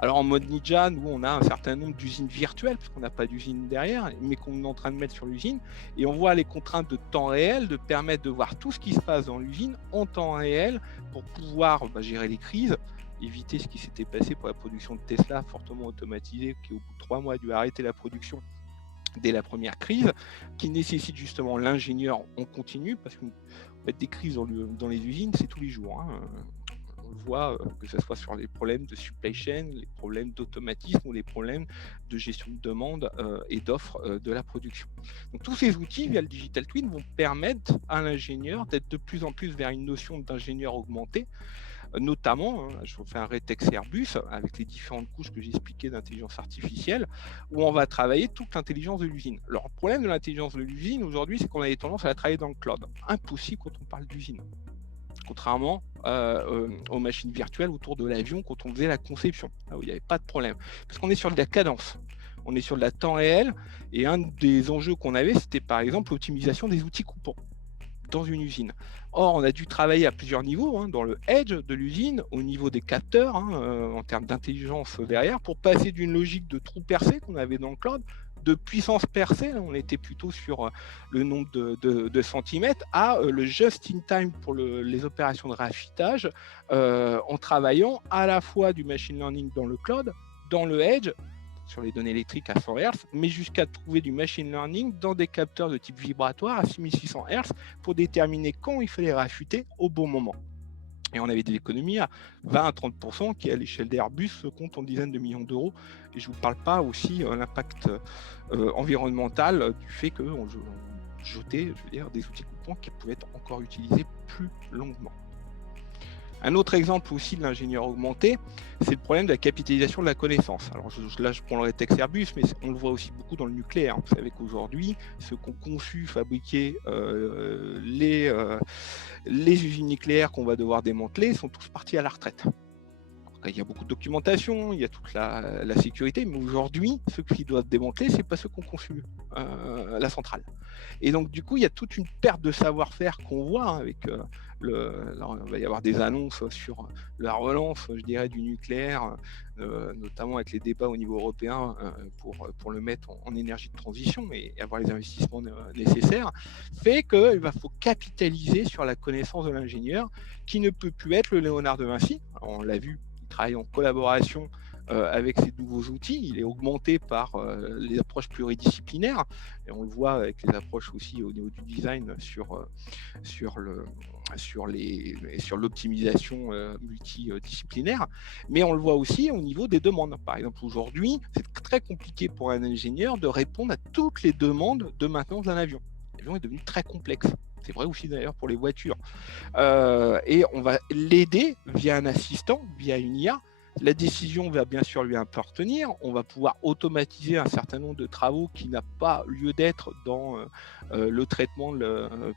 Alors en mode Ninja, nous on a un certain nombre d'usines virtuelles, parce qu'on n'a pas d'usine derrière, mais qu'on est en train de mettre sur l'usine, et on voit les contraintes de temps réel, de permettre de voir tout ce qui se passe dans l'usine en temps réel pour pouvoir gérer les crises, éviter ce qui s'était passé pour la production de Tesla, fortement automatisée, qui au bout de 3 mois a dû arrêter la production dès la première crise, qui nécessite justement l'ingénieur en continu, parce que des crises dans les usines, c'est tous les jours. On le voit, que ce soit sur les problèmes de supply chain, les problèmes d'automatisme ou les problèmes de gestion de demande et d'offres de la production. Donc tous ces outils, via le Digital Twin, vont permettre à l'ingénieur d'être de plus en plus vers une notion d'ingénieur augmenté, notamment, je vous fais un rétex Airbus avec les différentes couches que j'expliquais d'intelligence artificielle, où on va travailler toute l'intelligence de l'usine. Alors, le problème de l'intelligence de l'usine aujourd'hui, c'est qu'on a tendance à la travailler dans le cloud. Impossible quand on parle d'usine. Contrairement aux machines virtuelles autour de l'avion quand on faisait la conception, là où il n'y avait pas de problème. Parce qu'on est sur de la cadence, on est sur de la temps réel, et un des enjeux qu'on avait, c'était par exemple l'optimisation des outils coupants dans une usine. Or, on a dû travailler à plusieurs niveaux, dans le edge de l'usine, au niveau des capteurs, en termes d'intelligence derrière, pour passer d'une logique de trous percés qu'on avait dans le cloud, de puissance percée, on était plutôt sur le nombre de centimètres, à le just-in-time pour les opérations de raffitage, en travaillant à la fois du machine learning dans le cloud, dans le edge, sur les données électriques à 100 Hz, mais jusqu'à trouver du machine learning dans des capteurs de type vibratoire à 6600 Hz pour déterminer quand il fallait raffûter au bon moment. Et on avait des économies à 20 à 30% qui, à l'échelle d'Airbus, se comptent en dizaines de millions d'euros. Et je ne vous parle pas aussi de l'impact environnemental du fait qu'on jetait des outils coupants qui pouvaient être encore utilisés plus longuement. Un autre exemple aussi de l'ingénieur augmenté, c'est le problème de la capitalisation de la connaissance. Alors là, je prends le rétex Airbus, mais on le voit aussi beaucoup dans le nucléaire. Vous savez qu'aujourd'hui, ceux qui ont conçu, fabriqué les usines nucléaires qu'on va devoir démanteler sont tous partis à la retraite. Il y a beaucoup de documentation, il y a toute la sécurité, mais aujourd'hui, ceux qui doivent démanteler, ce n'est pas ceux qui ont conçu la centrale. Et donc, du coup, il y a toute une perte de savoir-faire qu'on voit avec là, il va y avoir des annonces sur la relance, je dirais, du nucléaire, notamment avec les débats au niveau européen pour le mettre en énergie de transition et avoir les investissements nécessaires, fait qu'il faut capitaliser sur la connaissance de l'ingénieur qui ne peut plus être le Léonard de Vinci. Alors, on l'a vu, il travaille en collaboration avec ces nouveaux outils, il est augmenté par les approches pluridisciplinaires, et on le voit avec les approches aussi au niveau du design sur l'optimisation multidisciplinaire, mais on le voit aussi au niveau des demandes. Par exemple, aujourd'hui, c'est très compliqué pour un ingénieur de répondre à toutes les demandes de maintenance d'un avion. L'avion est devenu très complexe. C'est vrai aussi d'ailleurs pour les voitures. Et on va l'aider via un assistant, via une IA, La décision va bien sûr lui appartenir. On va pouvoir automatiser un certain nombre de travaux qui n'a pas lieu d'être dans le traitement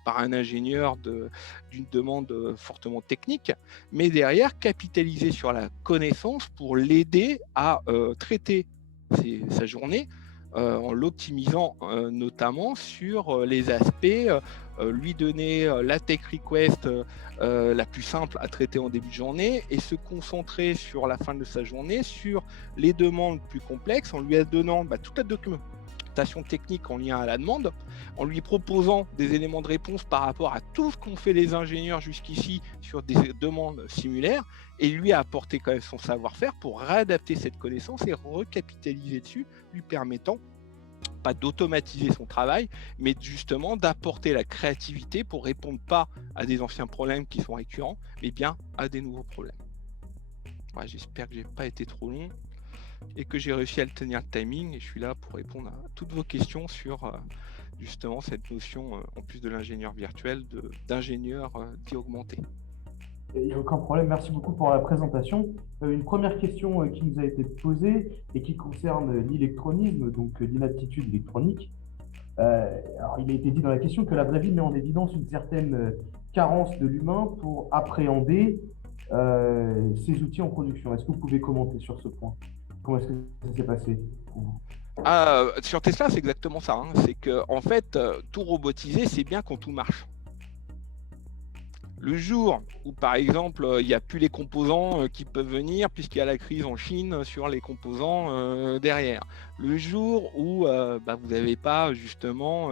par un ingénieur d'une demande fortement technique, mais derrière, capitaliser sur la connaissance pour l'aider à traiter sa journée en l'optimisant notamment sur les aspects, lui donner la tech request la plus simple à traiter en début de journée et se concentrer sur la fin de sa journée sur les demandes plus complexes en lui donnant toute la documentation technique en lien à la demande, en lui proposant des éléments de réponse par rapport à tout ce qu'ont fait les ingénieurs jusqu'ici sur des demandes similaires et lui apporter quand même son savoir-faire pour réadapter cette connaissance et recapitaliser dessus, lui permettant pas d'automatiser son travail, mais justement d'apporter la créativité pour répondre pas à des anciens problèmes qui sont récurrents, mais bien à des nouveaux problèmes. Ouais, j'espère que j'ai pas été trop long et que j'ai réussi à tenir le timing et je suis là pour répondre à toutes vos questions sur justement cette notion, en plus de l'ingénieur virtuel, d'ingénieur dit augmenté. Il n'y a aucun problème, merci beaucoup pour la présentation. Une première question qui nous a été posée et qui concerne l'électronisme, donc l'inaptitude électronique. Alors, il a été dit dans la question que la vraie vie met en évidence une certaine carence de l'humain pour appréhender ces outils en production. Est-ce que vous pouvez commenter sur ce point? Comment est-ce que ça s'est passé pour vous? Sur Tesla, c'est exactement ça. Hein. C'est que en fait, tout robotiser, c'est bien quand tout marche. Le jour où, par exemple, il n'y a plus les composants qui peuvent venir, puisqu'il y a la crise en Chine sur les composants derrière. Le jour où vous n'avez pas justement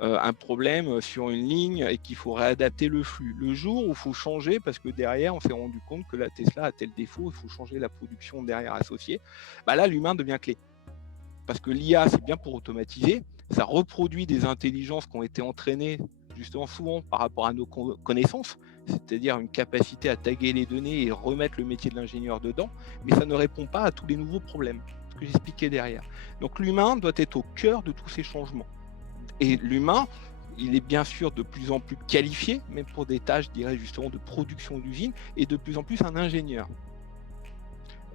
un problème sur une ligne et qu'il faut réadapter le flux. Le jour où il faut changer, parce que derrière, on s'est rendu compte que la Tesla a tel défaut, il faut changer la production derrière associée. Là, l'humain devient clé. Parce que l'IA, c'est bien pour automatiser. Ça reproduit des intelligences qui ont été entraînées justement souvent par rapport à nos connaissances, c'est-à-dire une capacité à taguer les données et remettre le métier de l'ingénieur dedans, mais ça ne répond pas à tous les nouveaux problèmes, ce que j'expliquais derrière. Donc l'humain doit être au cœur de tous ces changements. Et l'humain, il est bien sûr de plus en plus qualifié, même pour des tâches, je dirais justement, de production d'usine, et de plus en plus un ingénieur.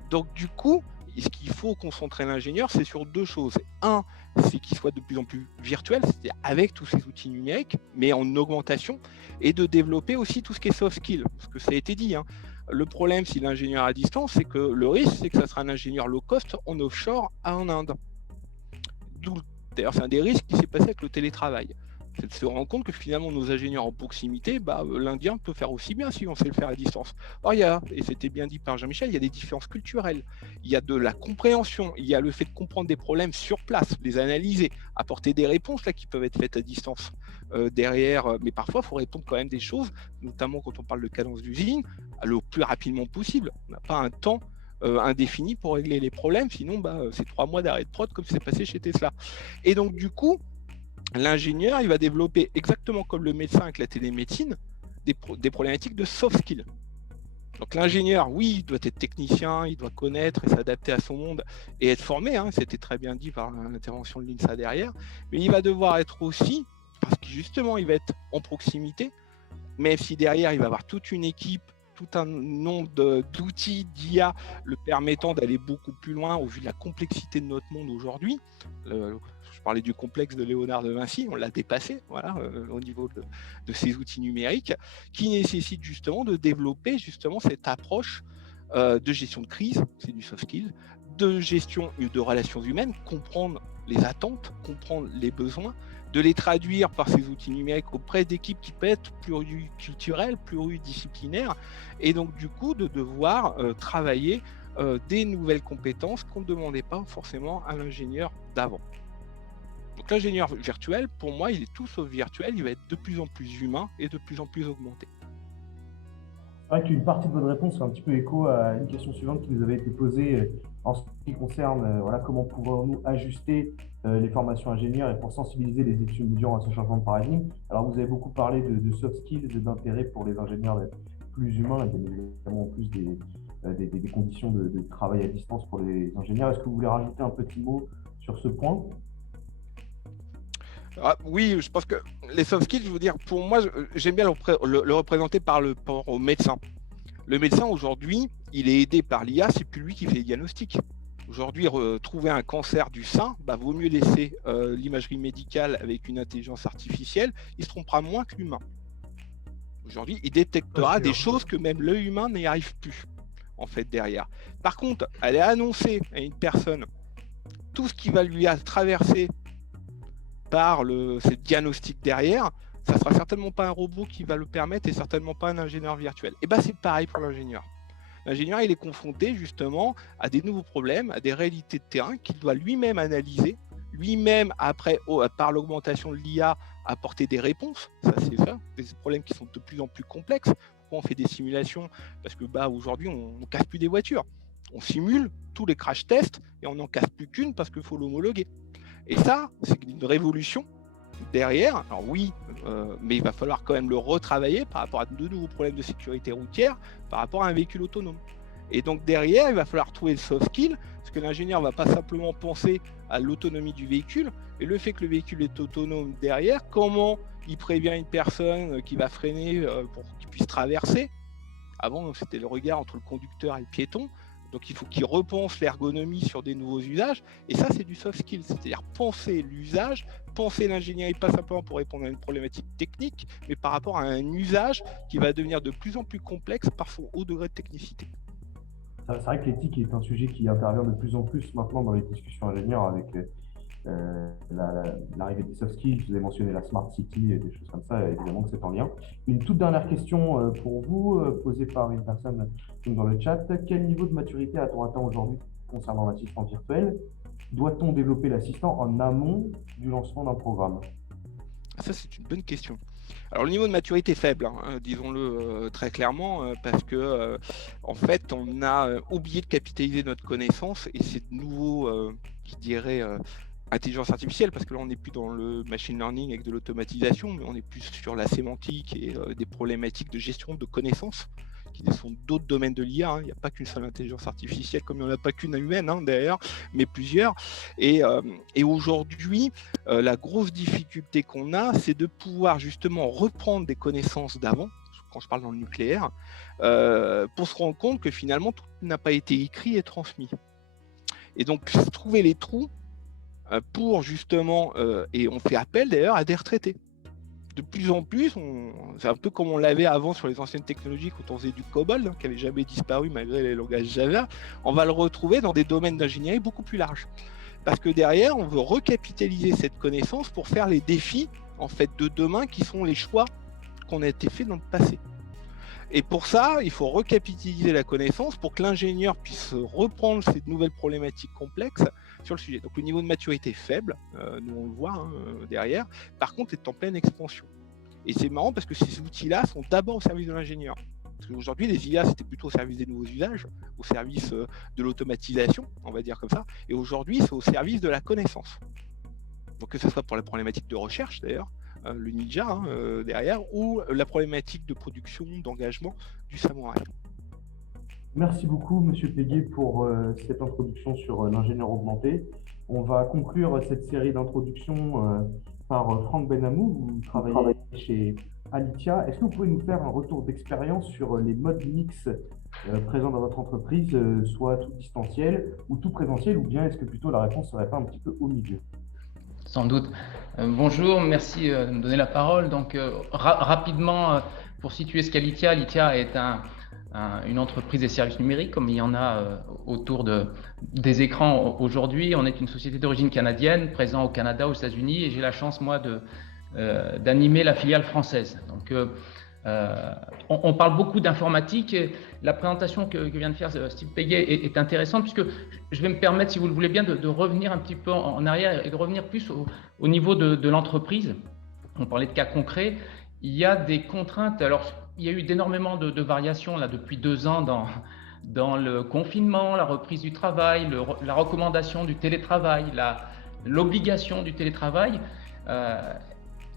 Donc du coup, ce qu'il faut concentrer l'ingénieur, c'est sur deux choses. Un, c'est qu'il soit de plus en plus virtuel, c'est-à-dire avec tous ces outils numériques, mais en augmentation, et de développer aussi tout ce qui est soft skill, parce que ça a été dit. Hein. Le problème, si l'ingénieur à distance, c'est que le risque, c'est que ça sera un ingénieur low cost en offshore en Inde. D'ailleurs, c'est un des risques qui s'est passé avec le télétravail. C'est de se rendre compte que finalement nos ingénieurs en proximité, l'Indien peut faire aussi bien si on sait le faire à distance. Or, il y a, et c'était bien dit par Jean-Michel, il y a des différences culturelles, il y a de la compréhension, il y a le fait de comprendre des problèmes sur place, les analyser, apporter des réponses là qui peuvent être faites à distance derrière, mais parfois il faut répondre quand même des choses, notamment quand on parle de cadence d'usine, le plus rapidement possible. On n'a pas un temps indéfini pour régler les problèmes, sinon c'est 3 mois d'arrêt de prod comme c'est passé chez Tesla. Et donc du coup, l'ingénieur, il va développer exactement comme le médecin avec la télémédecine, des problématiques de soft skills. Donc l'ingénieur, oui, il doit être technicien, il doit connaître et s'adapter à son monde et être formé, hein, c'était très bien dit par l'intervention de l'INSA derrière, mais il va devoir être aussi, parce que justement il va être en proximité, même si derrière il va avoir toute une équipe, tout un nombre d'outils d'IA le permettant d'aller beaucoup plus loin au vu de la complexité de notre monde aujourd'hui. Je parlais du complexe de Léonard de Vinci, on l'a dépassé au niveau de ces outils numériques qui nécessitent justement de développer justement cette approche de gestion de crise, c'est du soft skill, de gestion de relations humaines, comprendre les attentes, comprendre les besoins, de les traduire par ces outils numériques auprès d'équipes qui peuvent être pluriculturelles, pluridisciplinaires, et donc du coup de devoir travailler des nouvelles compétences qu'on ne demandait pas forcément à l'ingénieur d'avant. Donc l'ingénieur virtuel, pour moi, il est tout sauf virtuel, il va être de plus en plus humain et de plus en plus augmenté. C'est vrai qu'une partie de votre réponse fait un petit peu écho à une question suivante qui nous avait été posée en ce qui concerne comment pouvons-nous ajuster les formations ingénieurs et pour sensibiliser les étudiants à ce changement de paradigme. Alors vous avez beaucoup parlé de soft skills et d'intérêt pour les ingénieurs d'être plus humains et bien évidemment en plus des conditions de travail à distance pour les ingénieurs. Est-ce que vous voulez rajouter un petit mot sur ce point ? Oui, je pense que les soft skills, je veux dire, pour moi, j'aime bien le représenter par rapport au médecin. Le médecin, aujourd'hui, il est aidé par l'IA, c'est plus lui qui fait les diagnostics. Aujourd'hui, trouver un cancer du sein, vaut mieux laisser l'imagerie médicale avec une intelligence artificielle, il se trompera moins que l'humain. Aujourd'hui, il détectera des choses que même l'œil humain n'y arrive plus, en fait, derrière. Par contre, aller annoncer à une personne tout ce qui va lui traverser par ce diagnostic derrière, ça ne sera certainement pas un robot qui va le permettre et certainement pas un ingénieur virtuel. Et c'est pareil pour l'ingénieur. L'ingénieur, il est confronté justement à des nouveaux problèmes, à des réalités de terrain qu'il doit lui-même analyser, lui-même, après, par l'augmentation de l'IA, apporter des réponses. Ça, c'est ça, des problèmes qui sont de plus en plus complexes. Pourquoi on fait des simulations? Parce que aujourd'hui, on ne casse plus des voitures. On simule tous les crash tests et on n'en casse plus qu'une parce qu'il faut l'homologuer. Et ça, c'est une révolution derrière. Alors oui, mais il va falloir quand même le retravailler par rapport à de nouveaux problèmes de sécurité routière, par rapport à un véhicule autonome. Et donc derrière, il va falloir trouver le soft skill, parce que l'ingénieur ne va pas simplement penser à l'autonomie du véhicule, et le fait que le véhicule est autonome derrière, comment il prévient une personne qui va freiner pour qu'il puisse traverser. Avant, c'était le regard entre le conducteur et le piéton. Donc il faut qu'il repense l'ergonomie sur des nouveaux usages, et ça c'est du soft skill, c'est-à-dire penser l'usage, penser l'ingénierie, pas simplement pour répondre à une problématique technique, mais par rapport à un usage qui va devenir de plus en plus complexe par son haut degré de technicité. C'est vrai que l'éthique est un sujet qui intervient de plus en plus maintenant dans les discussions ingénieurs avec l'arrivée des soft skills. Vous avez mentionné la smart city et des choses comme ça, évidemment que c'est en lien. Une toute dernière question pour vous, posée par une personne dans le chat. Quel niveau de maturité a-t-on atteint aujourd'hui concernant l'assistant virtuel? Doit-on développer l'assistant en amont du lancement d'un programme? Ça, c'est une bonne question. Alors, le niveau de maturité est faible, disons-le très clairement, parce que en fait, on a oublié de capitaliser notre connaissance, et c'est de nouveau, je dirais, intelligence artificielle, parce que là, on n'est plus dans le machine learning avec de l'automatisation, mais on est plus sur la sémantique et des problématiques de gestion de connaissances, qui sont d'autres domaines de l'IA. Il n'y a pas qu'une seule intelligence artificielle, comme il n'y en a pas qu'une humaine derrière, mais plusieurs. Et aujourd'hui, la grosse difficulté qu'on a, c'est de pouvoir justement reprendre des connaissances d'avant, quand je parle dans le nucléaire, pour se rendre compte que finalement, tout n'a pas été écrit et transmis. Et donc, trouver les trous pour justement, et on fait appel d'ailleurs à des retraités. De plus en plus, c'est un peu comme on l'avait avant sur les anciennes technologies quand on faisait du COBOL, qui n'avait jamais disparu malgré les langages Java, on va le retrouver dans des domaines d'ingénierie beaucoup plus larges. Parce que derrière, on veut recapitaliser cette connaissance pour faire les défis en fait, de demain qui sont les choix qu'on a été faits dans le passé. Et pour ça, il faut recapitaliser la connaissance pour que l'ingénieur puisse reprendre ces nouvelles problématiques complexes sur le sujet. Donc le niveau de maturité est faible, nous on le voit derrière, par contre est en pleine expansion. Et c'est marrant parce que ces outils-là sont d'abord au service de l'ingénieur. Parce qu'aujourd'hui, les IA, c'était plutôt au service des nouveaux usages, au service de l'automatisation, on va dire comme ça, et aujourd'hui, c'est au service de la connaissance. Donc que ce soit pour la problématique de recherche d'ailleurs, le ninja derrière, ou la problématique de production, d'engagement du samouraï. Merci beaucoup, Monsieur Pégué, pour cette introduction sur l'ingénieur augmenté. On va conclure cette série d'introductions par Franck Benamou. Vous travaillez chez Alitia. Est-ce que vous pouvez nous faire un retour d'expérience sur les modes mix présents dans votre entreprise, soit tout distanciel ou tout présentiel, ou bien est-ce que plutôt la réponse serait pas un petit peu au milieu? Sans doute. Bonjour, merci de me donner la parole. Donc, rapidement, pour situer ce qu'Alitia, Alitia est une entreprise des services numériques, comme il y en a autour des écrans aujourd'hui. On est une société d'origine canadienne, présente au Canada, aux États-Unis, et j'ai la chance, moi, d'animer la filiale française. Donc, on parle beaucoup d'informatique. La présentation que vient de faire Steve Pégué est intéressante, puisque je vais me permettre, si vous le voulez bien, de revenir un petit peu en arrière et de revenir plus au niveau de l'entreprise. On parlait de cas concrets. Il y a des contraintes. Alors, il y a eu énormément de variations là, depuis 2 ans dans le confinement, la reprise du travail, la recommandation du télétravail, l'obligation du télétravail.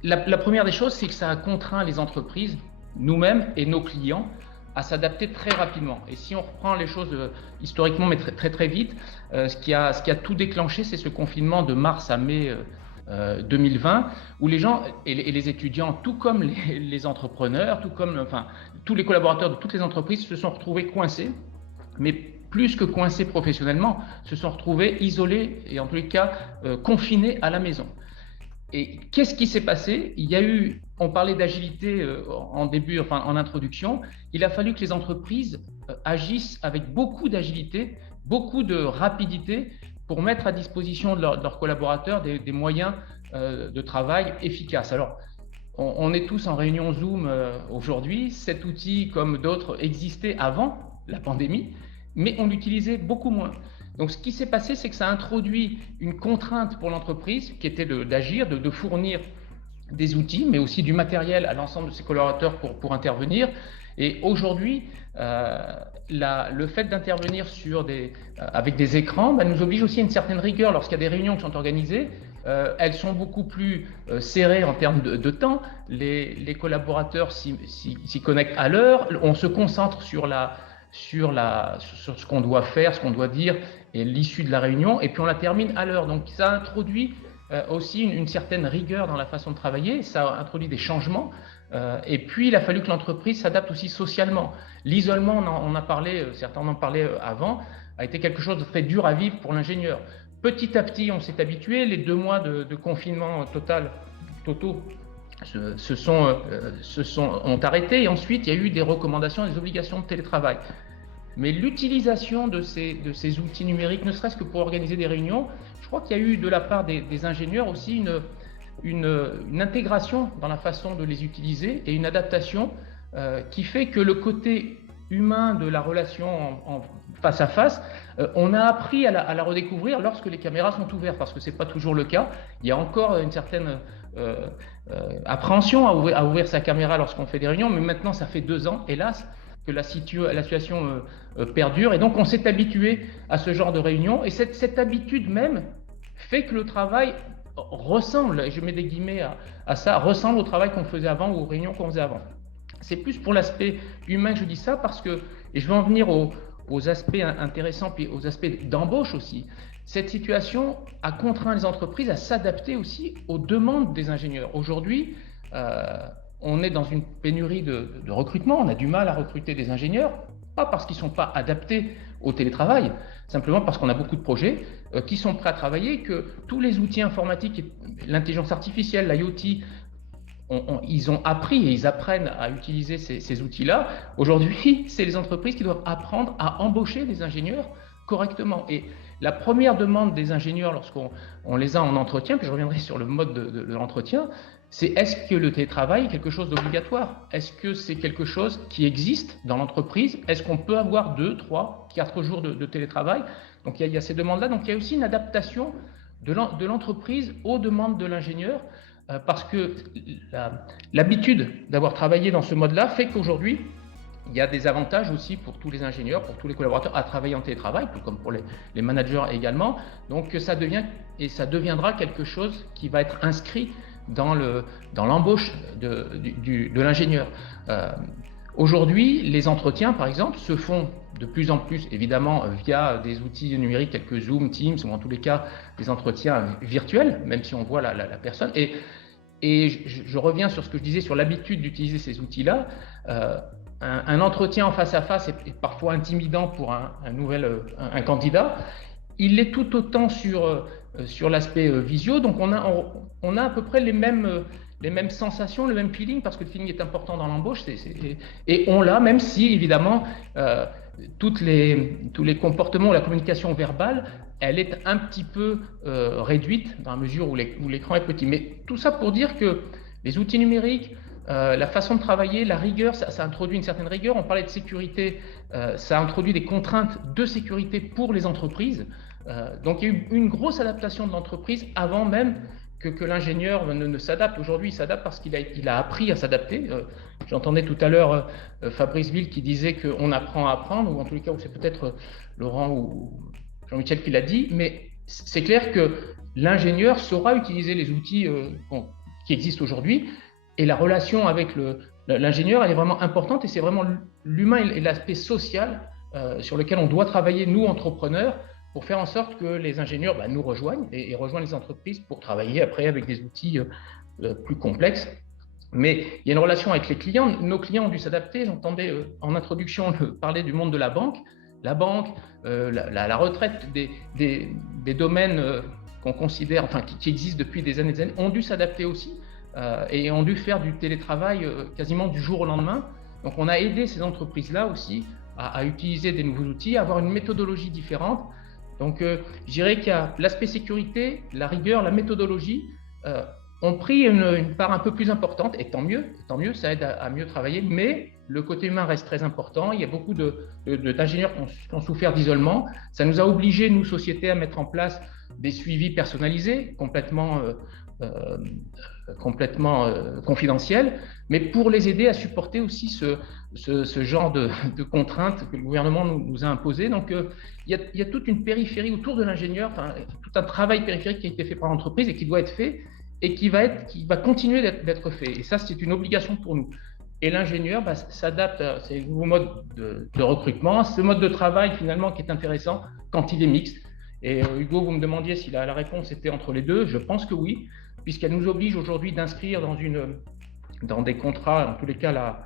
La première des choses, c'est que ça a contraint les entreprises, nous-mêmes et nos clients, à s'adapter très rapidement. Et si on reprend les choses historiquement, mais très vite, ce qui a tout déclenché, c'est ce confinement de mars à mai 2020, où les gens et les étudiants, tout comme les entrepreneurs, tout comme tous les collaborateurs de toutes les entreprises se sont retrouvés coincés, mais plus que coincés professionnellement, se sont retrouvés isolés et en tous les cas confinés à la maison. Et qu'est-ce qui s'est passé? On parlait d'agilité en introduction, il a fallu que les entreprises agissent avec beaucoup d'agilité, beaucoup de rapidité pour mettre à disposition de leurs collaborateurs des moyens de travail efficaces. Alors, on est tous en réunion Zoom aujourd'hui. Cet outil, comme d'autres, existait avant la pandémie, mais on l'utilisait beaucoup moins. Donc, ce qui s'est passé, c'est que ça a introduit une contrainte pour l'entreprise qui était d'agir, de fournir des outils, mais aussi du matériel à l'ensemble de ses collaborateurs pour intervenir. Et aujourd'hui, le fait d'intervenir avec des écrans nous oblige aussi à une certaine rigueur. Lorsqu'il y a des réunions qui sont organisées, elles sont beaucoup plus serrées en termes de temps. Les collaborateurs s'y connectent à l'heure. On se concentre sur ce qu'on doit faire, ce qu'on doit dire et l'issue de la réunion, et puis on la termine à l'heure. Donc ça introduit aussi une certaine rigueur dans la façon de travailler, ça introduit des changements, et puis il a fallu que l'entreprise s'adapte aussi socialement. L'isolement, on a parlé, certains en ont parlé avant, a été quelque chose de très dur à vivre pour l'ingénieur. Petit à petit, on s'est habitué, les 2 mois de confinement totaux ont arrêté, et ensuite il y a eu des recommandations, des obligations de télétravail. Mais l'utilisation de ces outils numériques, ne serait-ce que pour organiser des réunions, je crois qu'il y a eu de la part des ingénieurs aussi une intégration dans la façon de les utiliser et une adaptation qui fait que le côté humain de la relation en face à face, on a appris à la redécouvrir lorsque les caméras sont ouvertes, parce que ce n'est pas toujours le cas. Il y a encore une certaine appréhension à ouvrir sa caméra lorsqu'on fait des réunions, mais maintenant ça fait 2 ans, hélas, que la situation perdure, et donc on s'est habitué à ce genre de réunion, et cette habitude même fait que le travail ressemble, et je mets des guillemets à ça, ressemble au travail qu'on faisait avant ou aux réunions qu'on faisait avant. C'est plus pour l'aspect humain que je dis ça, parce que, et je vais en venir aux aspects intéressants, puis aux aspects d'embauche aussi, cette situation a contraint les entreprises à s'adapter aussi aux demandes des ingénieurs. Aujourd'hui, on est dans une pénurie de recrutement, on a du mal à recruter des ingénieurs, pas parce qu'ils ne sont pas adaptés au télétravail, simplement parce qu'on a beaucoup de projets qui sont prêts à travailler, que tous les outils informatiques, l'intelligence artificielle, l'IoT, ils ont appris et ils apprennent à utiliser ces outils-là. Aujourd'hui, c'est les entreprises qui doivent apprendre à embaucher des ingénieurs correctement. Et la première demande des ingénieurs lorsqu'on les a en entretien, puis je reviendrai sur le mode de l'entretien, c'est est-ce que le télétravail est quelque chose d'obligatoire? Est-ce que c'est quelque chose qui existe dans l'entreprise? Est-ce qu'on peut avoir 2, 3, 4 jours de télétravail? Donc il y a ces demandes-là. Donc il y a aussi une adaptation de l'entreprise aux demandes de l'ingénieur, parce que l'habitude d'avoir travaillé dans ce mode-là fait qu'aujourd'hui, il y a des avantages aussi pour tous les ingénieurs, pour tous les collaborateurs à travailler en télétravail, tout comme pour les managers également. Donc ça deviendra quelque chose qui va être inscrit dans l'embauche de l'ingénieur. Aujourd'hui, les entretiens, par exemple, se font de plus en plus, évidemment, via des outils numériques tels que Zoom, Teams, ou en tous les cas, des entretiens virtuels, même si on voit la personne. Et je reviens sur ce que je disais sur l'habitude d'utiliser ces outils-là. Un entretien en face à face est parfois intimidant pour un candidat. Il l'est tout autant sur l'aspect visio. Donc on a à peu près les mêmes sensations, le même feeling, parce que le feeling est important dans l'embauche. Et on l'a, même si évidemment tous les comportements, la communication verbale, elle est un petit peu réduite dans la mesure où l'écran est petit. Mais tout ça pour dire que les outils numériques, la façon de travailler, la rigueur, ça introduit une certaine rigueur. On parlait de sécurité, ça introduit des contraintes de sécurité pour les entreprises. Donc il y a eu une grosse adaptation de l'entreprise avant même que l'ingénieur ne s'adapte. Aujourd'hui, il s'adapte parce qu'il a appris à s'adapter. J'entendais tout à l'heure Fabrice Ville qui disait qu'on apprend à apprendre, ou en tous les cas, c'est peut-être Laurent ou Jean-Michel qui l'a dit, mais c'est clair que l'ingénieur saura utiliser les outils qui existent aujourd'hui, et la relation avec l'ingénieur, elle est vraiment importante, et c'est vraiment l'humain et l'aspect social sur lequel on doit travailler, nous, entrepreneurs, pour faire en sorte que les ingénieurs nous rejoignent et rejoignent les entreprises pour travailler après avec des outils plus complexes. Mais il y a une relation avec les clients. Nos clients ont dû s'adapter. J'entendais en introduction parler du monde de la banque. La banque, la retraite, des domaines qu'on considère, enfin qui existent depuis des années, ont dû s'adapter aussi et ont dû faire du télétravail quasiment du jour au lendemain. Donc on a aidé ces entreprises-là aussi à utiliser des nouveaux outils, à avoir une méthodologie différente. Donc je dirais qu'il y a l'aspect sécurité, la rigueur, la méthodologie ont pris une part un peu plus importante, et tant mieux, ça aide à mieux travailler, mais le côté humain reste très important. Il y a beaucoup d'ingénieurs qui ont souffert d'isolement. Ça nous a obligés, nous, sociétés, à mettre en place des suivis personnalisés, complètement confidentiels, mais pour les aider à supporter aussi ce genre de contraintes que le gouvernement nous a imposées. Donc, il y a toute une périphérie autour de l'ingénieur, tout un travail périphérique qui a été fait par l'entreprise et qui doit être fait et qui va continuer d'être fait. Et ça, c'est une obligation pour nous. Et l'ingénieur s'adapte à ces nouveaux modes de recrutement, ce mode de travail finalement qui est intéressant quand il est mixte. Et Hugo, vous me demandiez si la réponse était entre les deux. Je pense que oui, puisqu'elle nous oblige aujourd'hui d'inscrire dans des contrats, en tous les cas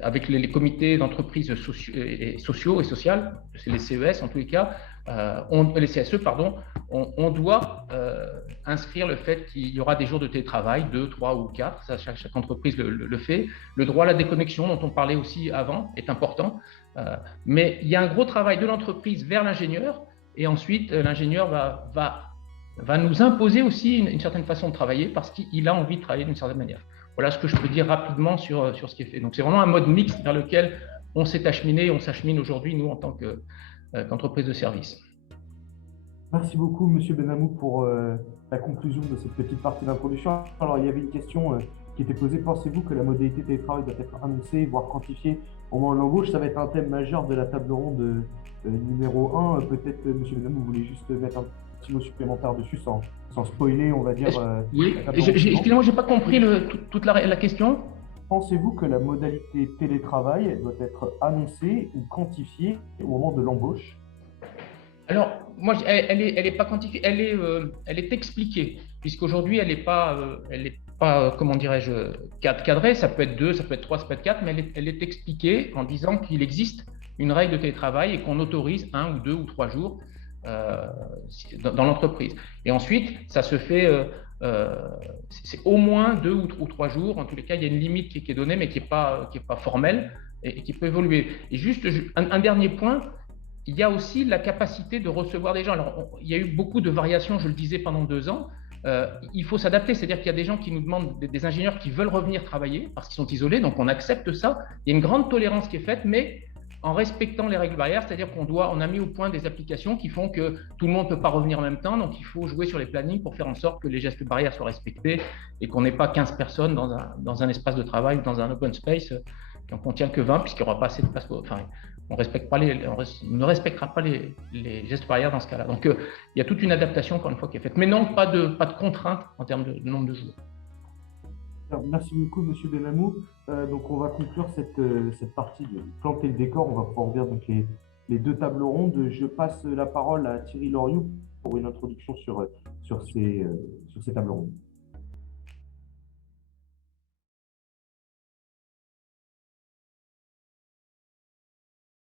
avec les comités d'entreprise sociaux et sociales, c'est les CES en tous les cas, les CSE, pardon, on doit inscrire le fait qu'il y aura des jours de télétravail, 2, 3 ou 4, ça, chaque entreprise le fait. Le droit à la déconnexion dont on parlait aussi avant est important, mais il y a un gros travail de l'entreprise vers l'ingénieur, et ensuite l'ingénieur va nous imposer aussi une certaine façon de travailler parce qu'il a envie de travailler d'une certaine manière. Voilà ce que je peux dire rapidement sur ce qui est fait. Donc c'est vraiment un mode mixte vers lequel on s'est acheminé, on s'achemine aujourd'hui, nous, en tant qu'entreprise de service. Merci beaucoup, Monsieur Benhamou, pour la conclusion de cette petite partie d'introduction. Alors, il y avait une question qui était posée. Pensez-vous que la modalité télétravail doit être annoncée, voire quantifiée au moment de l'embauche? Ça va être un thème majeur de la table ronde numéro 1. Peut-être, Monsieur Benhamou, vous voulez juste mettre un petit mot supplémentaire dessus, sans spoiler, on va dire. Oui, excusez-moi, je n'ai pas compris toute la question. Pensez-vous que la modalité télétravail doit être annoncée ou quantifiée au moment de l'embauche? Alors, moi, elle est pas quantifiée, elle est expliquée, puisqu'aujourd'hui, elle n'est pas, comment dirais-je, cadrée. Ça peut être 2, ça peut être 3, ça peut être 4, mais elle est expliquée en disant qu'il existe une règle de télétravail et qu'on autorise 1 ou 2 ou 3 jours dans l'entreprise. Et ensuite, ça se fait, c'est au moins 2 ou 3 jours. En tous les cas, il y a une limite qui est donnée, mais qui n'est pas formelle et qui peut évoluer. Et juste un dernier point, il y a aussi la capacité de recevoir des gens. Alors, il y a eu beaucoup de variations, je le disais, pendant 2 ans. Il faut s'adapter, c'est-à-dire qu'il y a des gens qui nous demandent, des ingénieurs qui veulent revenir travailler parce qu'ils sont isolés, donc on accepte ça. Il y a une grande tolérance qui est faite, mais en respectant les règles barrières, c'est-à-dire qu'on a mis au point des applications qui font que tout le monde ne peut pas revenir en même temps, donc il faut jouer sur les plannings pour faire en sorte que les gestes barrières soient respectés et qu'on n'ait pas 15 personnes dans un espace de travail ou dans un open space qui ne contient que 20, puisqu'il n'y aura pas assez de place. Enfin, on ne respectera pas les gestes barrières dans ce cas-là. Donc, il y a toute une adaptation, encore une fois, qui est faite. Mais non, pas de contrainte en termes de nombre de jours. Merci beaucoup, Monsieur Benhamou. Donc, on va conclure cette partie de planter le décor. On va pouvoir ouvrir donc les 2 tables rondes. Je passe la parole à Thierry Loriot pour une introduction sur ces tables rondes.